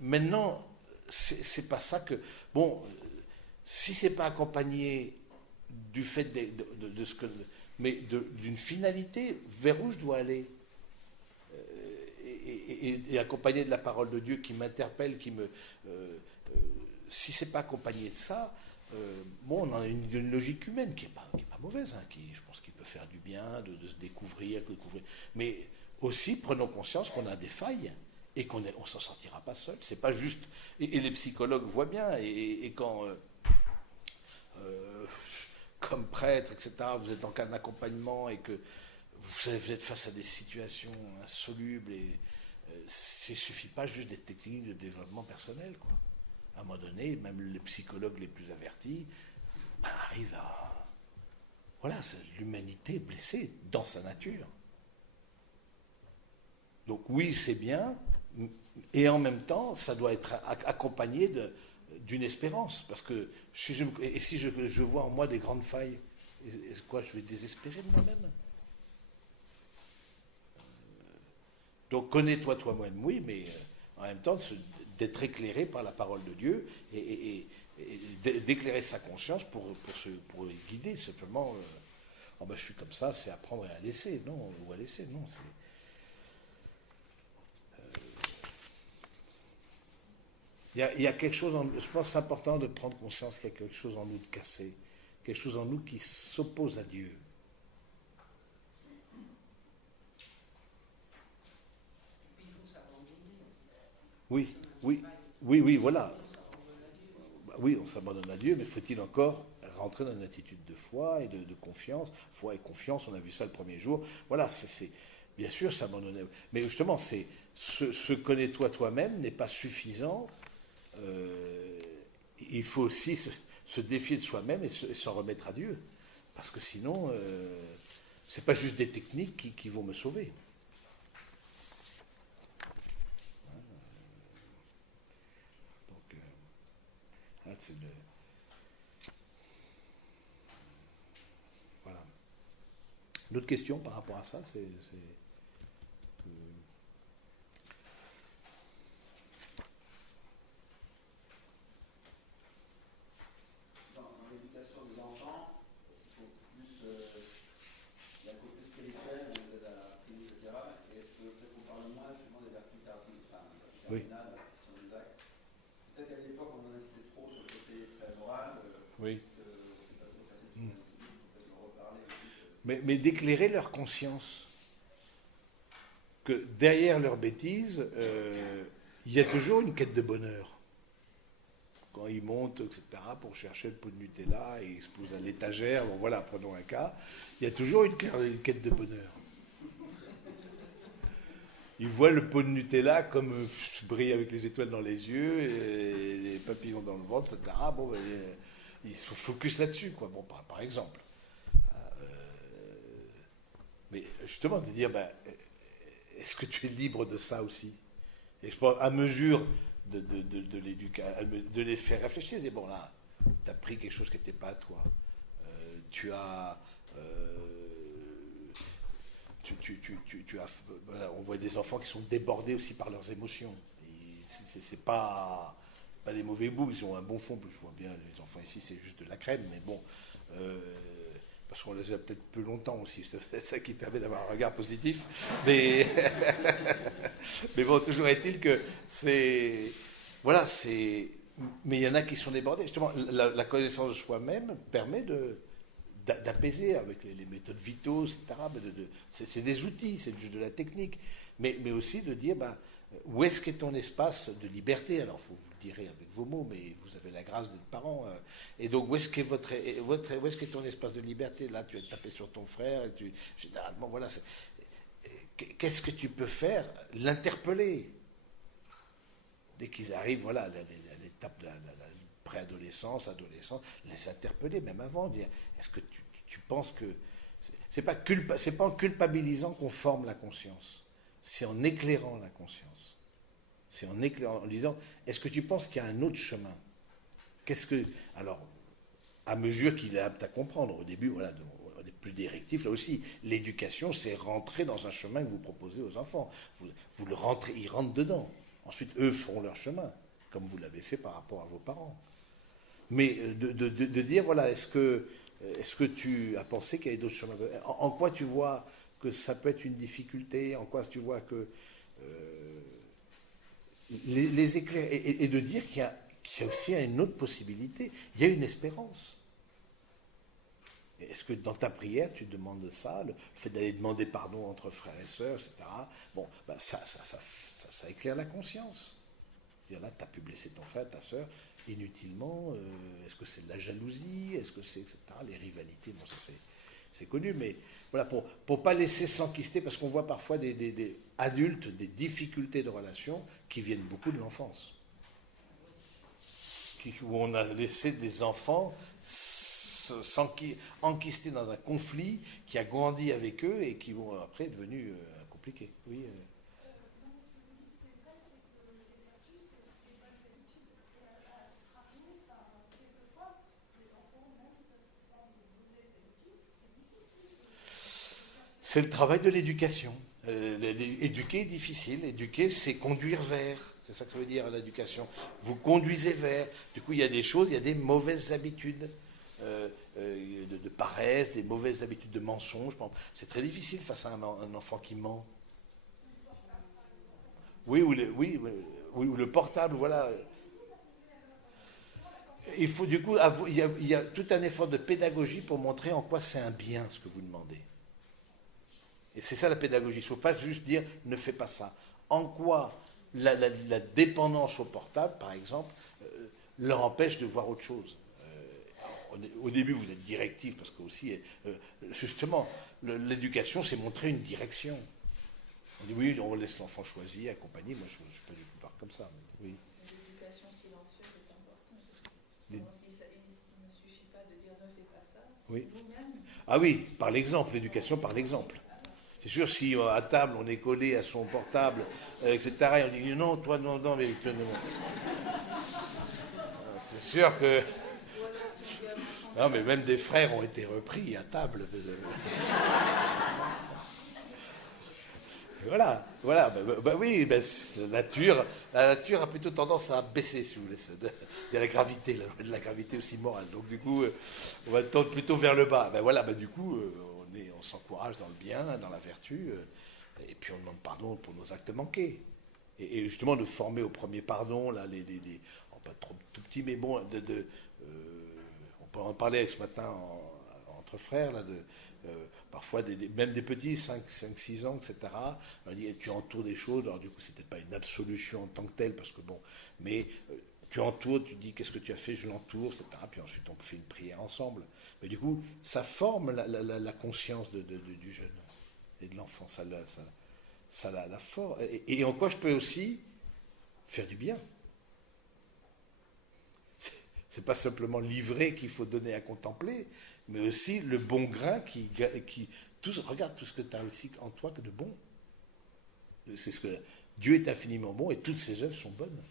maintenant, c'est pas ça que... Bon, si c'est pas accompagné du fait de ce que... Mais d'une finalité, vers où je dois aller, et accompagné de la parole de Dieu qui m'interpelle, si c'est pas accompagné de ça, bon, on a une logique humaine qui est pas mauvaise, hein, je pense qu'il peut faire du bien, de se découvrir, mais aussi prenons conscience qu'on a des failles et qu'on ne s'en sortira pas seul. C'est pas juste. Et les psychologues voient bien, et quand, comme prêtre, etc., vous êtes en cas d'accompagnement et que vous êtes face à des situations insolubles, et il ne suffit pas juste des techniques de développement personnel, quoi. À un moment donné, même les psychologues les plus avertis arrivent à... Voilà, l'humanité est blessée dans sa nature. Donc oui, c'est bien, et en même temps, ça doit être accompagné d'une espérance. Parce que si je vois en moi des grandes failles, quoi, je vais désespérer de moi-même. Donc connais-toi toi-même, oui, mais en même temps d'être éclairé par la parole de Dieu et d'éclairer sa conscience pour guider simplement. Oh ben, je suis comme ça, c'est apprendre et à laisser, non, ou à laisser, non. Il y a quelque chose, je pense que c'est important de prendre conscience qu'il y a quelque chose en nous de cassé, quelque chose en nous qui s'oppose à Dieu. Oui, oui, oui, oui, voilà. Bah oui, on s'abandonne à Dieu, mais faut-il encore rentrer dans une attitude de foi et de confiance? Foi et confiance, on a vu ça le premier jour. Voilà, bien sûr s'abandonner. Mais justement, c'est ce connais-toi toi-même n'est pas suffisant. Euh, il faut aussi se défier de soi-même et s'en remettre à Dieu. Parce que sinon, c'est pas juste des techniques qui vont me sauver. Donc, c'est voilà. D'autres questions par rapport à ça, dans l'éducation des enfants, est-ce qu'il faut plus la côté spirituel de la prière, etc. Et est-ce que peut-être qu'on parle moins justement des vertus oui, cardinales, qui sont des actes. Peut-être qu'à l'époque on en insistait trop sur le côté très moral, oui. que c'est pas trop facile pour peut-être en reparler aussi. Mais d'éclairer leur conscience. Que derrière leurs bêtises, il y a toujours une quête de bonheur. Quand ils montent, etc., pour chercher le pot de Nutella et ils se posent à l'étagère, bon voilà, prenons un cas, il y a toujours une quête de bonheur. Ils voient le pot de Nutella comme brille avec les étoiles dans les yeux et les papillons dans le ventre, etc. Bon, ben, ils se focus là-dessus, quoi. Bon, par exemple. Mais justement, de dire, ben, est-ce que tu es libre de ça aussi? Et je pense, à mesure de les faire réfléchir, dire, bon là, tu as pris quelque chose qui n'était pas à toi. Tu as... Voilà, on voit des enfants qui sont débordés aussi par leurs émotions. C'est pas des mauvais bouts, ils ont un bon fond. Je vois bien, les enfants ici, c'est juste de la crème, mais bon, parce qu'on les a peut-être peu longtemps aussi. C'est ça qui permet d'avoir un regard positif. Mais, mais bon, toujours est-il que c'est, voilà, c'est. Mais il y en a qui sont débordés. Justement, la connaissance de soi-même permet d'apaiser avec les méthodes vitaux, etc. C'est des outils, c'est juste de la technique. Mais aussi de dire, ben, où est-ce qu'est ton espace de liberté? Alors, vous le direz avec vos mots, mais vous avez la grâce d'être parent. Et donc, où est-ce qu'est ton espace de liberté? Là, tu vas taper sur ton frère, et généralement, voilà. Qu'est-ce que tu peux faire? L'interpeller. Dès qu'ils arrivent, voilà, à l'étape de la préadolescence, adolescence, les interpeller, même avant, dire, est-ce que tu penses que... C'est pas en culpabilisant qu'on forme la conscience, c'est en éclairant la conscience. C'est en éclairant, en disant, est-ce que tu penses qu'il y a un autre chemin? Alors, à mesure qu'il est apte à comprendre, au début, voilà, on est plus directif, là aussi, l'éducation, c'est rentrer dans un chemin que vous proposez aux enfants. Vous le rentrez, ils rentrent dedans. Ensuite, eux feront leur chemin, comme vous l'avez fait par rapport à vos parents. Mais de dire, voilà, est-ce que tu as pensé qu'il y avait d'autres chemins? En quoi tu vois que ça peut être une difficulté? En quoi tu vois que les éclairs et de dire qu'il y a aussi une autre possibilité. Il y a une espérance. Est-ce que dans ta prière, tu demandes ça, le fait d'aller demander pardon entre frères et sœurs, etc. Bon, ben ça éclaire la conscience. Là, tu as pu blesser ton frère, ta sœur, inutilement. Est-ce que c'est de la jalousie? Est-ce que c'est, etc. Les rivalités, bon, ça c'est connu, mais voilà, pour ne pas laisser s'enquister, parce qu'on voit parfois des adultes, des difficultés de relations qui viennent beaucoup de l'enfance. Où on a laissé des enfants enquistés dans un conflit qui a grandi avec eux et qui vont après devenir compliqués. Oui. C'est le travail de l'éducation. Éduquer est difficile. Éduquer, c'est conduire vers. C'est ça que ça veut dire l'éducation. Vous conduisez vers. Du coup, il y a des choses, il y a des mauvaises habitudes de paresse, des mauvaises habitudes de mensonge. C'est très difficile face à un enfant qui ment. Oui, ou le portable, voilà. Il faut du coup, il y a tout un effort de pédagogie pour montrer en quoi c'est un bien ce que vous demandez. Et c'est ça la pédagogie. Il ne faut pas juste dire ne fais pas ça. En quoi la dépendance au portable, par exemple, leur empêche de voir autre chose. Au début, vous êtes directif, parce que aussi, justement, l'éducation, c'est montrer une direction. On dit oui, on laisse l'enfant choisir, accompagner. Moi, je ne suis pas du tout comme ça. Mais oui. L'éducation silencieuse est importante. Il ne suffit pas de dire ne fais pas ça, c'est oui. vous-même. Ah oui, par l'exemple, l'éducation par l'exemple. C'est sûr, si à table, on est collé à son portable, etc., et on dit non, toi, non, non, mais... C'est sûr que... Non, mais même des frères ont été repris à table. Voilà, oui, la nature a plutôt tendance à baisser, si vous voulez. Il y a la gravité, la gravité aussi morale. Donc du coup, on va tendre plutôt vers le bas. Du coup, on s'encourage dans le bien, dans la vertu, et puis on demande pardon pour nos actes manqués. Et justement, de former au premier pardon, là, pas trop tout petit, mais bon, on peut en parler ce matin entre frères, là, parfois même des petits, 5, 6 ans, etc. On dit, tu entoures des choses, alors du coup, c'est peut-être pas une absolution en tant que telle, parce que bon, mais tu entoures, tu dis, qu'est-ce que tu as fait, je l'entoure, etc. Puis ensuite, on fait une prière ensemble. Mais du coup, ça forme la conscience du jeune et de l'enfant, ça la forme. Et en quoi je peux aussi faire du bien. C'est pas simplement l'ivraie qu'il faut donner à contempler, mais aussi le bon grain regarde tout ce que tu as aussi en toi que de bon. C'est ce que Dieu est infiniment bon et toutes ses œuvres sont bonnes.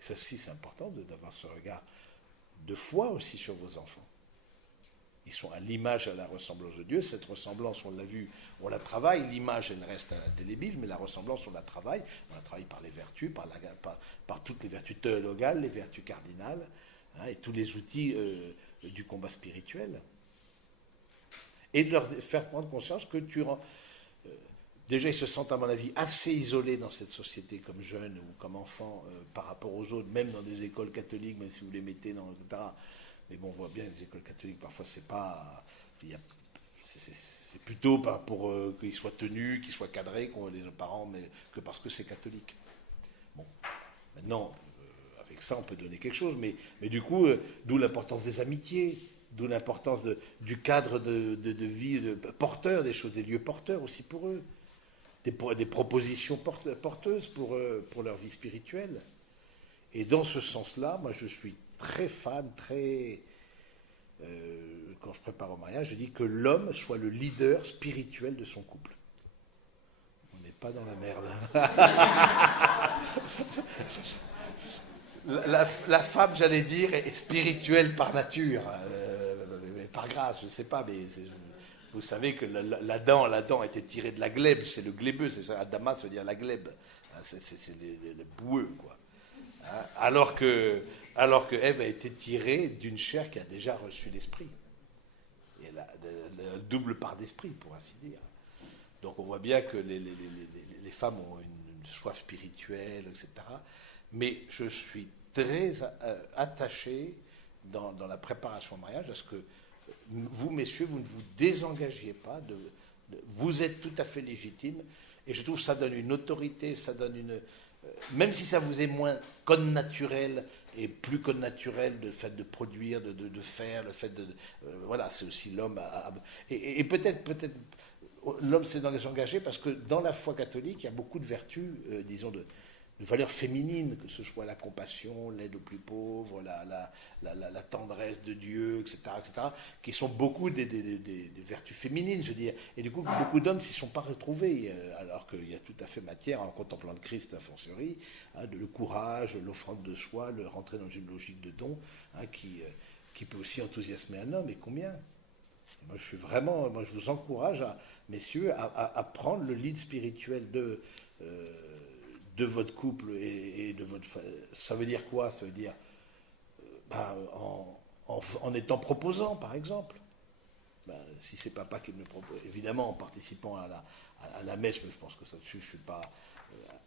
Et ça aussi, c'est important d'avoir ce regard de foi aussi sur vos enfants. Ils sont à l'image et à la ressemblance de Dieu. Cette ressemblance, on l'a vu, on la travaille. L'image, elle reste indélébile, mais la ressemblance, on la travaille. On la travaille par les vertus, par toutes les vertus théologales, les vertus cardinales, et tous les outils du combat spirituel. Et de leur faire prendre conscience que déjà, ils se sentent, à mon avis, assez isolés dans cette société comme jeunes ou comme enfants par rapport aux autres, même dans des écoles catholiques, même si vous les mettez dans, etc. Mais bon, on voit bien les écoles catholiques, parfois c'est pas... C'est plutôt pour qu'ils soient tenus, qu'ils soient cadrés, qu'on les parents, mais que parce que c'est catholique. Bon, maintenant, avec ça, on peut donner quelque chose, mais du coup, d'où l'importance des amitiés, d'où l'importance du cadre de vie porteur, des choses, des lieux porteurs aussi pour eux, des propositions porteuses pour leur vie spirituelle. Et dans ce sens-là, moi, je suis très fan, quand je prépare au mariage, je dis que l'homme soit le leader spirituel de son couple. On n'est pas dans la merde. La femme, j'allais dire, est spirituelle par nature, par grâce, je ne sais pas, mais vous savez que l'Adam a été tiré de la glèbe, c'est le glébeux, c'est ça, Adama, ça veut dire la glèbe, c'est le boueux, quoi. Alors que Ève a été tirée d'une chair qui a déjà reçu l'esprit. Et elle a la double part d'esprit, pour ainsi dire. Donc on voit bien que les femmes ont une soif spirituelle, etc. Mais je suis très attaché dans la préparation au mariage à ce que vous, messieurs, vous ne vous désengagiez pas. Vous êtes tout à fait légitimes. Et je trouve que ça donne une autorité, ça donne une... même si ça vous est moins connaturel et plus connaturel, le fait de produire, de faire, le fait de... voilà, c'est aussi l'homme... Et peut-être l'homme s'est engagé parce que dans la foi catholique, il y a beaucoup de vertus, disons, de valeurs féminines, que ce soit la compassion, l'aide aux plus pauvres, la tendresse de Dieu, etc., qui sont beaucoup des vertus féminines, je veux dire. Et du coup, beaucoup d'hommes s'y sont pas retrouvés, alors qu'il y a tout à fait matière, en contemplant le Christ, a fortiori, le courage, l'offrande de soi, le rentrer dans une logique de don, qui peut aussi enthousiasmer un homme, et combien ? Moi, je vous encourage, messieurs, à prendre le lead spirituel de votre couple et de votre... Ça veut dire quoi ? Ça veut dire en étant proposant, par exemple. Si c'est papa qui me propose, évidemment en participant à la messe, mais je pense que là-dessus je ne suis pas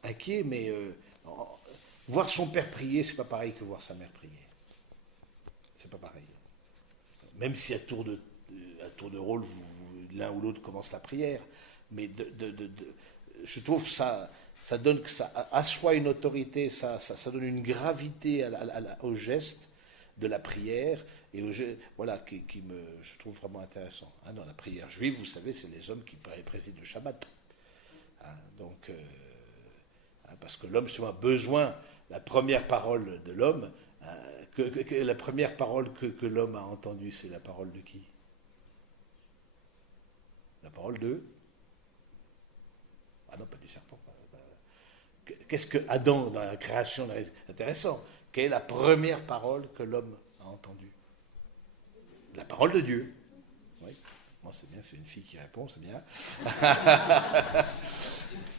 inquiet, mais voir son père prier, c'est pas pareil que voir sa mère prier. C'est pas pareil. Même si à tour de rôle, l'un ou l'autre commence la prière, mais je trouve que ça donne, que ça assoit une autorité, ça donne une gravité au geste de la prière, et voilà, je trouve vraiment intéressant. Hein, dans la prière juive, vous savez, c'est les hommes qui président le Shabbat. Hein, donc, parce que l'homme a besoin, la première parole de l'homme, la première parole que l'homme a entendue, c'est la parole de qui? La parole de... Ah non, pas du serpent. Qu'est-ce que Adam, dans la création, intéressant, quelle est la première parole que l'homme a entendue? La parole de Dieu. Oui, bon, c'est bien, c'est une fille qui répond, c'est bien.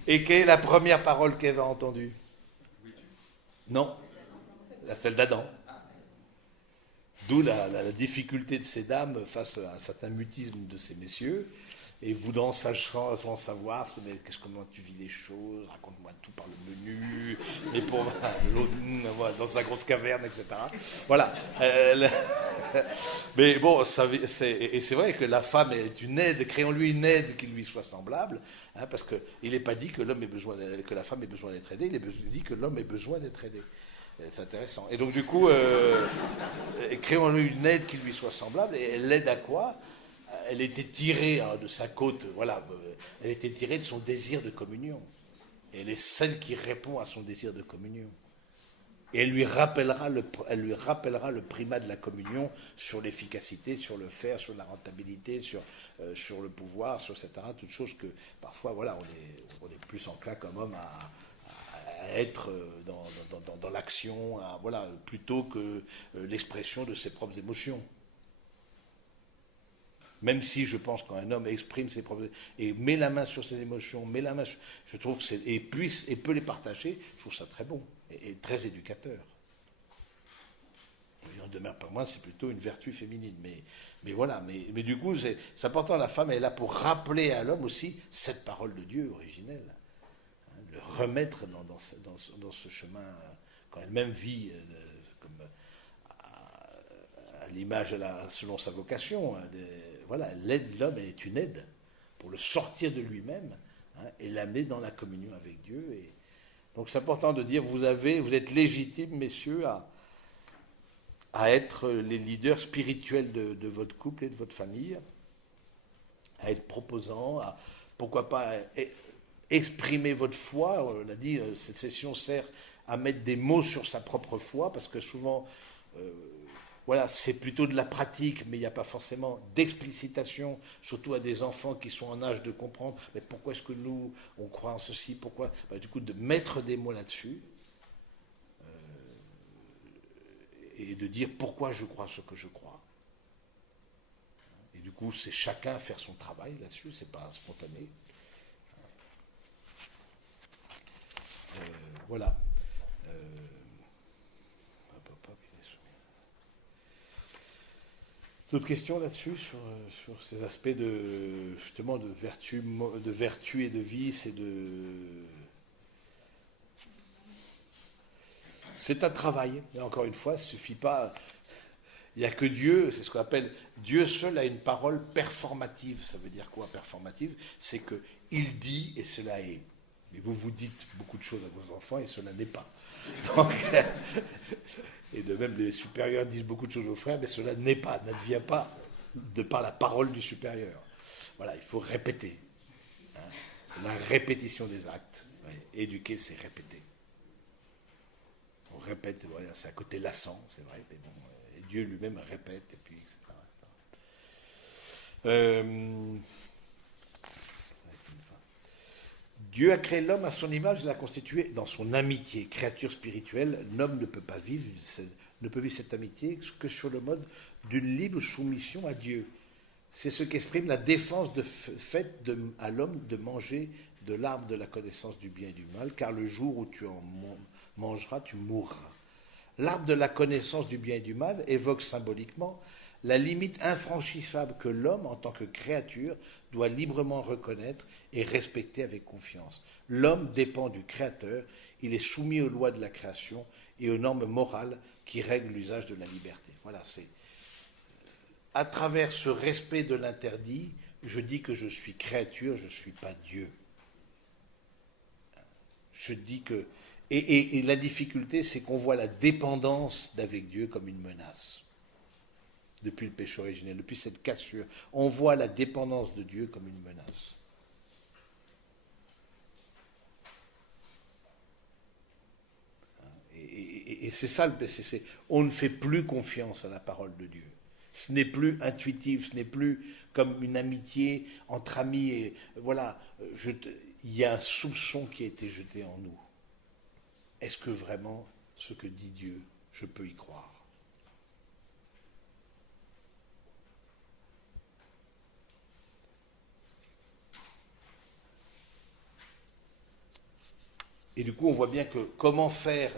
Et quelle est la première parole qu'Ève a entendue? Non, celle d'Adam. D'où la difficulté de ces dames face à un certain mutisme de ces messieurs. Et voulant savoir comment tu vis les choses, raconte-moi tout par le menu, et pour l'autre, dans sa grosse caverne, etc. Voilà. Mais bon, et c'est vrai que la femme est une aide, créons-lui une aide qui lui soit semblable, hein, parce qu'il n'est pas dit que que la femme ait besoin d'être aidée, il est dit que l'homme ait besoin d'être aidé. C'est intéressant. Et donc du coup, créons-lui une aide qui lui soit semblable, et elle l'aide à quoi? Elle était tirée de sa côte, voilà, elle était tirée de son désir de communion. Et elle est celle qui répond à son désir de communion. Et elle lui rappellera le primat de la communion sur l'efficacité, sur le faire, sur la rentabilité, sur le pouvoir, sur etc. Toutes choses que parfois, voilà, on est plus enclin comme homme à être dans l'action, voilà, plutôt que l'expression de ses propres émotions. Même si je pense qu'un homme exprime ses propres et met la main sur ses émotions, je trouve que et peut les partager, je trouve ça très bon et très éducateur. Il en demeure pas moins, c'est plutôt une vertu féminine. Mais voilà, mais du coup, c'est important, la femme est là pour rappeler à l'homme aussi cette parole de Dieu originelle, hein, le remettre dans ce chemin, quand elle-même vit comme à l'image, selon sa vocation, hein, voilà, l'aide l'homme, elle est une aide pour le sortir de lui-même, hein, et l'amener dans la communion avec Dieu. Et donc c'est important de dire, vous êtes légitimes, messieurs, à être les leaders spirituels de votre couple et de votre famille, à être proposants, pourquoi pas exprimer votre foi. On a dit, cette session sert à mettre des mots sur sa propre foi, parce que souvent... voilà, c'est plutôt de la pratique, mais il n'y a pas forcément d'explicitation, surtout à des enfants qui sont en âge de comprendre, mais pourquoi est-ce que nous, on croit en ceci, pourquoi, du coup, de mettre des mots là-dessus, et de dire pourquoi je crois ce que je crois. Et du coup, c'est chacun faire son travail là-dessus, c'est pas spontané. Voilà. D'autres questions là-dessus, sur ces aspects justement de vertu et de vice C'est un travail. Et encore une fois, il ne suffit pas. Il n'y a que Dieu, c'est ce qu'on appelle Dieu seul a une parole performative. Ça veut dire quoi, performative? C'est qu'il dit et cela est. Mais vous dites beaucoup de choses à vos enfants et cela n'est pas. Donc, et de même, les supérieurs disent beaucoup de choses aux frères, mais cela n'advient pas de par la parole du supérieur. Voilà, il faut répéter. Hein. C'est la répétition des actes. Ouais. Éduquer, c'est répéter. On répète, voilà, c'est à côté lassant, c'est vrai, mais bon, et Dieu lui-même répète, et puis, etc. Dieu a créé l'homme à son image et l'a constitué dans son amitié. Créature spirituelle, l'homme ne peut vivre cette amitié que sur le mode d'une libre soumission à Dieu. C'est ce qu'exprime la défense faite à l'homme de manger de l'arbre de la connaissance du bien et du mal, car le jour où tu en mangeras, tu mourras. L'arbre de la connaissance du bien et du mal évoque symboliquement la limite infranchissable que l'homme, en tant que créature, doit librement reconnaître et respecter avec confiance. L'homme dépend du Créateur, il est soumis aux lois de la création et aux normes morales qui règlent l'usage de la liberté. Voilà, c'est à travers ce respect de l'interdit, je dis que je suis créature, je ne suis pas Dieu. Je dis que... Et la difficulté, c'est qu'on voit la dépendance d'avec Dieu comme une menace. Depuis le péché originel, depuis cette cassure, on voit la dépendance de Dieu comme une menace. Et c'est ça le péché, c'est on ne fait plus confiance à la parole de Dieu. Ce n'est plus intuitif, ce n'est plus comme une amitié entre amis. Et, voilà, il y a un soupçon qui a été jeté en nous. Est-ce que vraiment ce que dit Dieu, je peux y croire? Et du coup, on voit bien que comment faire,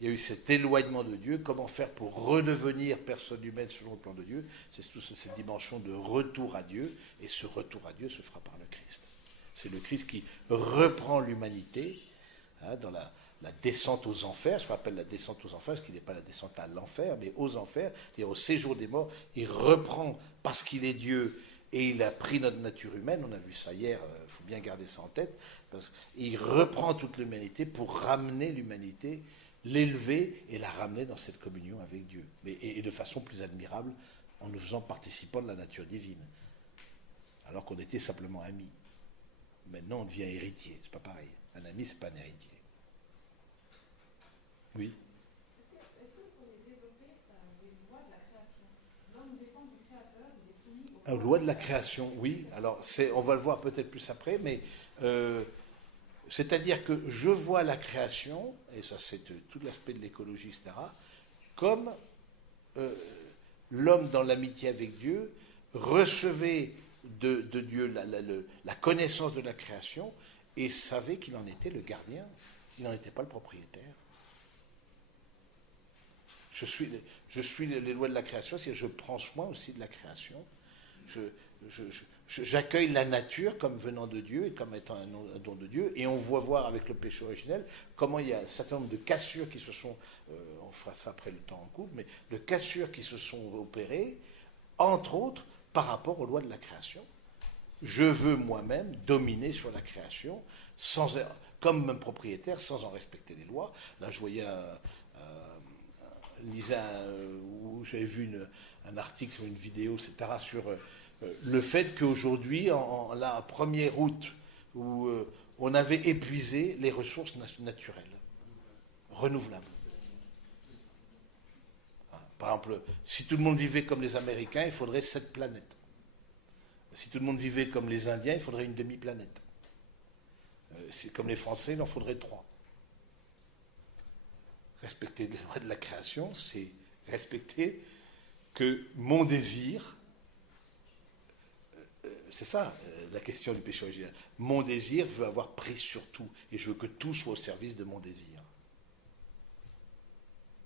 il y a eu cet éloignement de Dieu, comment faire pour redevenir personne humaine selon le plan de Dieu, c'est toute cette dimension de retour à Dieu, et ce retour à Dieu se fera par le Christ. C'est le Christ qui reprend l'humanité dans la descente aux enfers, je rappelle la descente aux enfers, parce qu'il n'est pas la descente à l'enfer, mais aux enfers, c'est-à-dire au séjour des morts, il reprend, parce qu'il est Dieu, et il a pris notre nature humaine, on a vu ça hier, il faut bien garder ça en tête, parce qu'il reprend toute l'humanité pour ramener l'humanité, l'élever et la ramener dans cette communion avec Dieu, et de façon plus admirable, en nous faisant participants de la nature divine, alors qu'on était simplement amis. Maintenant, on devient héritier, c'est pas pareil. Un ami, c'est pas un héritier. Oui. Est-ce que vous pourriez développer les lois de la création? L'homme dépend du Créateur, il est soumis aux Loi de la création, oui. Alors, on va le voir peut-être plus après, mais c'est-à-dire que je vois la création, et ça c'est tout l'aspect de l'écologie, etc., comme l'homme dans l'amitié avec Dieu recevait de Dieu la connaissance de la création et savait qu'il en était le gardien, il n'en était pas le propriétaire. Je suis les lois de la création, c'est-à-dire je prends soin aussi de la création. J'accueille la nature comme venant de Dieu et comme étant un don de Dieu. Et on voit voir avec le péché originel comment il y a un certain nombre de cassures qui se sont, on fera ça après le temps en couple, mais de cassures qui se sont opérées, entre autres, par rapport aux lois de la création. Je veux moi-même dominer sur la création comme un propriétaire sans en respecter les lois. Là, je voyais où j'avais vu un article sur une vidéo, etc., sur le fait qu'aujourd'hui, la 1er août, où on avait épuisé les ressources naturelles, renouvelables. Par exemple, si tout le monde vivait comme les Américains, il faudrait 7 planètes. Si tout le monde vivait comme les Indiens, il faudrait une demi-planète. Comme les Français, il en faudrait 3. Respecter les lois de la création, c'est respecter que mon désir, c'est ça la question du péché originel. Mon désir veut avoir prise sur tout, et je veux que tout soit au service de mon désir.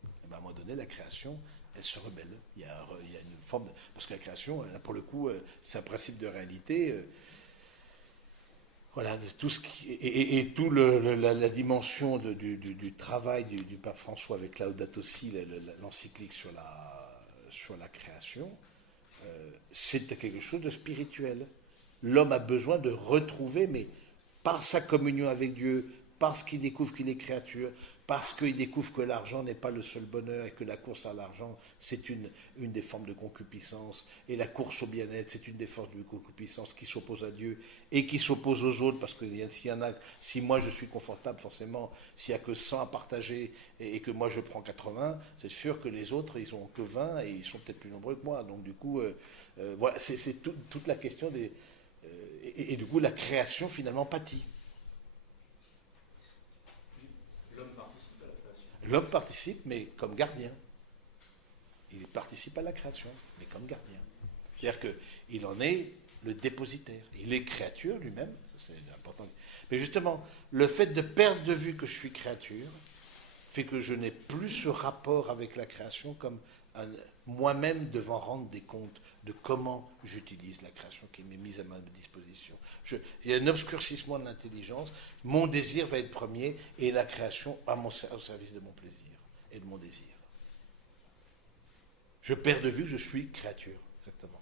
Et bien à un moment donné, la création, elle se rebelle. Il y a une forme parce que la création, là, pour le coup, c'est un principe de réalité. Voilà, tout ce qui, et tout la dimension du travail du pape François avec Laudato Si, l'encyclique sur la création, c'est quelque chose de spirituel. L'homme a besoin de retrouver, mais par sa communion avec Dieu, parce qu'il découvre qu'il est créature, parce qu'il découvre que l'argent n'est pas le seul bonheur et que la course à l'argent, c'est une des formes de concupiscence, et la course au bien-être, c'est une des formes de concupiscence qui s'oppose à Dieu et qui s'oppose aux autres, parce que si moi je suis confortable, forcément, s'il n'y a que 100 à partager et que moi je prends 80, c'est sûr que les autres, ils n'ont que 20 et ils sont peut-être plus nombreux que moi. Donc du coup, voilà, c'est toute la question des... et du coup, la création finalement pâtit. L'homme participe, mais comme gardien. Il participe à la création, mais comme gardien. C'est-à-dire qu'il en est le dépositaire. Il est créature lui-même, ça c'est important. Mais justement, le fait de perdre de vue que je suis créature fait que je n'ai plus ce rapport avec la création comme moi-même devant rendre des comptes de comment j'utilise la création qui m'est mise à ma disposition. Il y a un obscurcissement de l'intelligence, mon désir va être premier et la création au service de mon plaisir et de mon désir. Je perds de vue que je suis créature, exactement.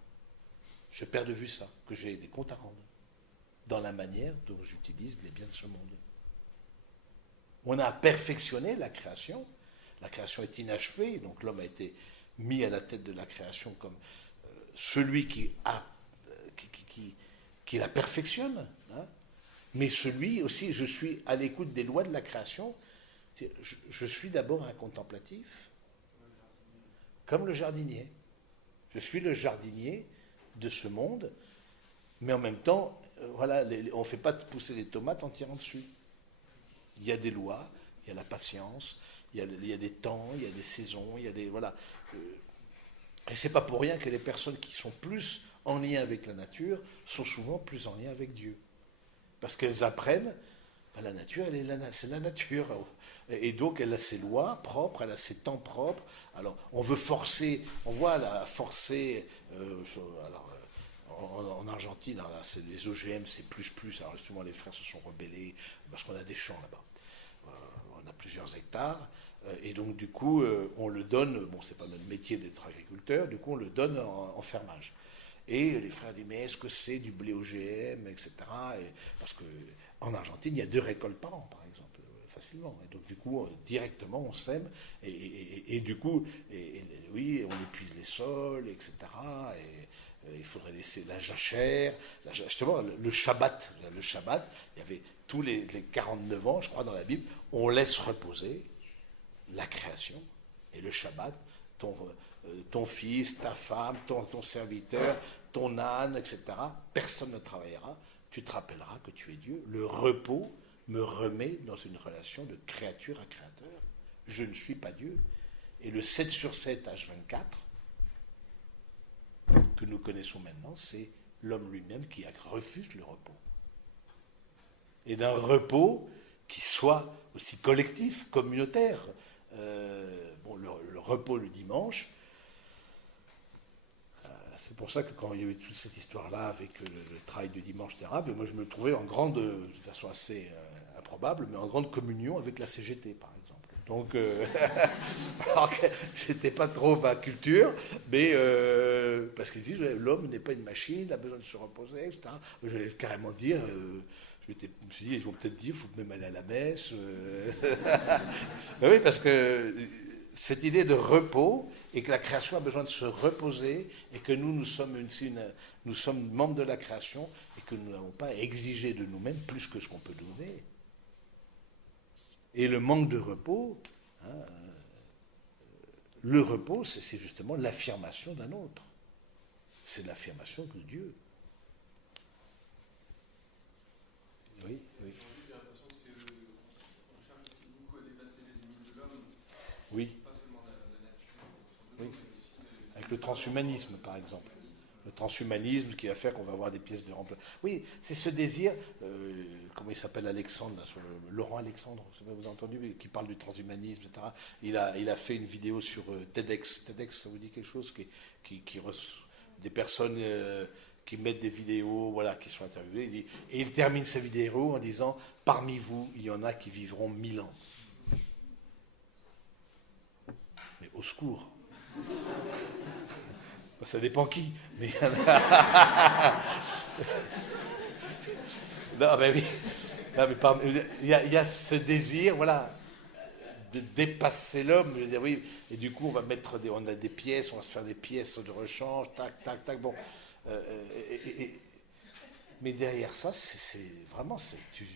Je perds de vue ça, que j'ai des comptes à rendre dans la manière dont j'utilise les biens de ce monde. On a perfectionné la création. La création est inachevée, donc l'homme a été mis à la tête de la création comme celui qui la perfectionne. Hein. Mais celui aussi, je suis à l'écoute des lois de la création. Je suis d'abord un contemplatif, comme le jardinier. Je suis le jardinier de ce monde, mais en même temps, voilà, on ne fait pas pousser les tomates en tirant dessus. Il y a des lois, il y a la patience, il y a des temps, il y a des saisons, il y a des... Voilà. Et c'est pas pour rien que les personnes qui sont plus en lien avec la nature sont souvent plus en lien avec Dieu. Parce qu'elles apprennent, ben la nature, c'est la nature. Et donc, elle a ses lois propres, elle a ses temps propres. Alors, on veut forcer, on voit la forcer, en Argentine, alors là, les OGM, c'est plus. Alors, justement, les frères se sont rebellés parce qu'on a des champs là-bas. On a plusieurs hectares. Et donc, du coup, on le donne, bon, c'est pas notre métier d'être agriculteur, du coup, on le donne en fermage. Et les frères disent, mais est-ce que c'est du blé OGM, etc. Parce qu'en Argentine, il y a 2 récoltes par an, par exemple, facilement. Et donc, du coup, directement, on sème. Et du coup, oui, on épuise les sols, etc. Et il faudrait laisser la jachère. Justement, le Shabbat, il y avait tous les 49 ans, je crois, dans la Bible, on laisse reposer la création et le Shabbat, ton fils, ta femme, ton serviteur, ton âne, etc. Personne ne travaillera. Tu te rappelleras que tu es Dieu. Le repos me remet dans une relation de créature à créateur. Je ne suis pas Dieu. Et le 7/7 H24 que nous connaissons maintenant, c'est l'homme lui-même qui refuse le repos. Et d'un repos qui soit aussi collectif, communautaire. Le repos le dimanche, c'est pour ça que quand il y avait toute cette histoire-là avec le travail du dimanche d'érable, moi je me trouvais en grande, de toute façon assez improbable, mais en grande communion avec la CGT par exemple. Donc, alors que j'étais pas trop ma culture, mais parce qu'ils disent l'homme n'est pas une machine, il a besoin de se reposer, etc. Je vais carrément dire. Je me suis dit, ils vont peut-être dire, il faut même aller à la messe. Oui, parce que cette idée de repos, et que la création a besoin de se reposer, et que nous sommes membres de la création, et que nous n'avons pas à exiger de nous-mêmes plus que ce qu'on peut donner. Et le manque de repos, le repos, c'est justement l'affirmation d'un autre. C'est l'affirmation de Dieu. Oui. J'ai l'impression que on cherche aussi beaucoup à dépasser les limites de l'homme. Oui. Pas seulement la nature, Oui. mais aussi Avec le transhumanisme, par exemple. Le transhumanisme qui va faire qu'on va avoir des pièces de remplacement. Oui, c'est ce désir, comment il s'appelle Alexandre, là, Laurent Alexandre, vous avez entendu, qui parle du transhumanisme, etc. Il a fait une vidéo sur TEDx. TEDx, ça vous dit quelque chose des personnes qui mettent des vidéos, voilà, qui sont interviewées. Et il termine sa vidéo en disant, parmi vous, il y en a qui vivront 1000 ans. Mais au secours. Ça dépend qui, mais il y en a. Non, mais oui. Non, mais il y a ce désir, voilà, de dépasser l'homme. Oui, et du coup, on a des pièces, on va se faire des pièces de rechange, tac, tac, tac. Bon, mais derrière ça, c'est vraiment, tu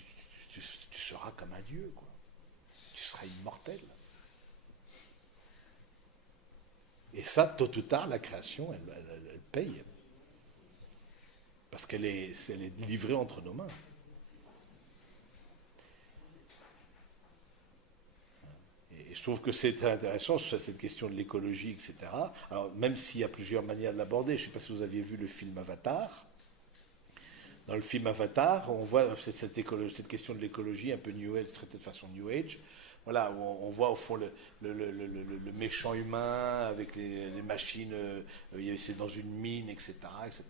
seras comme un dieu, quoi. Tu seras immortel. Et ça, tôt ou tard, la création, elle paye. Parce qu'elle est livrée entre nos mains. Et je trouve que c'est très intéressant, cette question de l'écologie, etc. Alors, même s'il y a plusieurs manières de l'aborder, je ne sais pas si vous aviez vu le film Avatar. Dans le film Avatar, on voit cette question de l'écologie un peu New Age, traitée de façon New Age. Voilà, on voit au fond le méchant humain avec les machines, c'est dans une mine, etc., etc.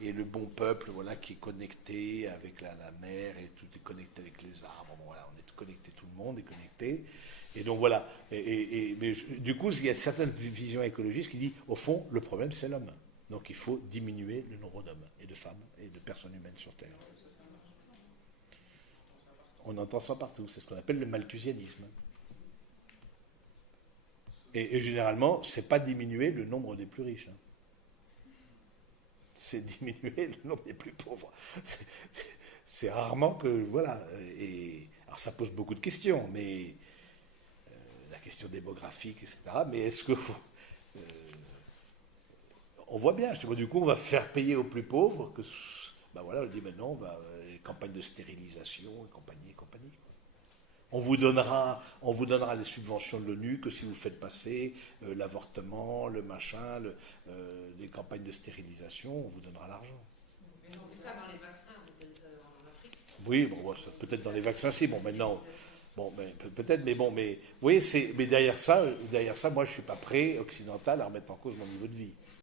Et le bon peuple, voilà, qui est connecté avec la mer, et tout est connecté avec les arbres. Bon, voilà, on est connecté, tout le monde est connecté. Et donc voilà. Mais du coup, il y a certaines visions écologistes qui disent, au fond, le problème, c'est l'homme. Donc il faut diminuer le nombre d'hommes et de femmes et de personnes humaines sur Terre. On entend ça partout. C'est ce qu'on appelle le malthusianisme. Et généralement, c'est pas diminuer le nombre des plus riches. C'est diminuer le nombre des plus pauvres. C'est rarement que... Voilà. Alors ça pose beaucoup de questions, mais... la question démographique, etc. Mais est-ce que... on voit bien, justement, du coup, on va faire payer aux plus pauvres que... Ben voilà, on dit maintenant, les campagnes de stérilisation, et compagnie. On vous donnera les subventions de l'ONU que si vous faites passer l'avortement, le machin, les campagnes de stérilisation, on vous donnera l'argent. Mais on fait ça dans les vaccins, peut-être en Afrique. Oui, bon, peut-être dans les vaccins, si. Bon, maintenant, bon, mais, peut-être, mais bon, mais, oui, mais derrière ça, moi, je suis pas prêt, occidental, à remettre en cause mon niveau de vie.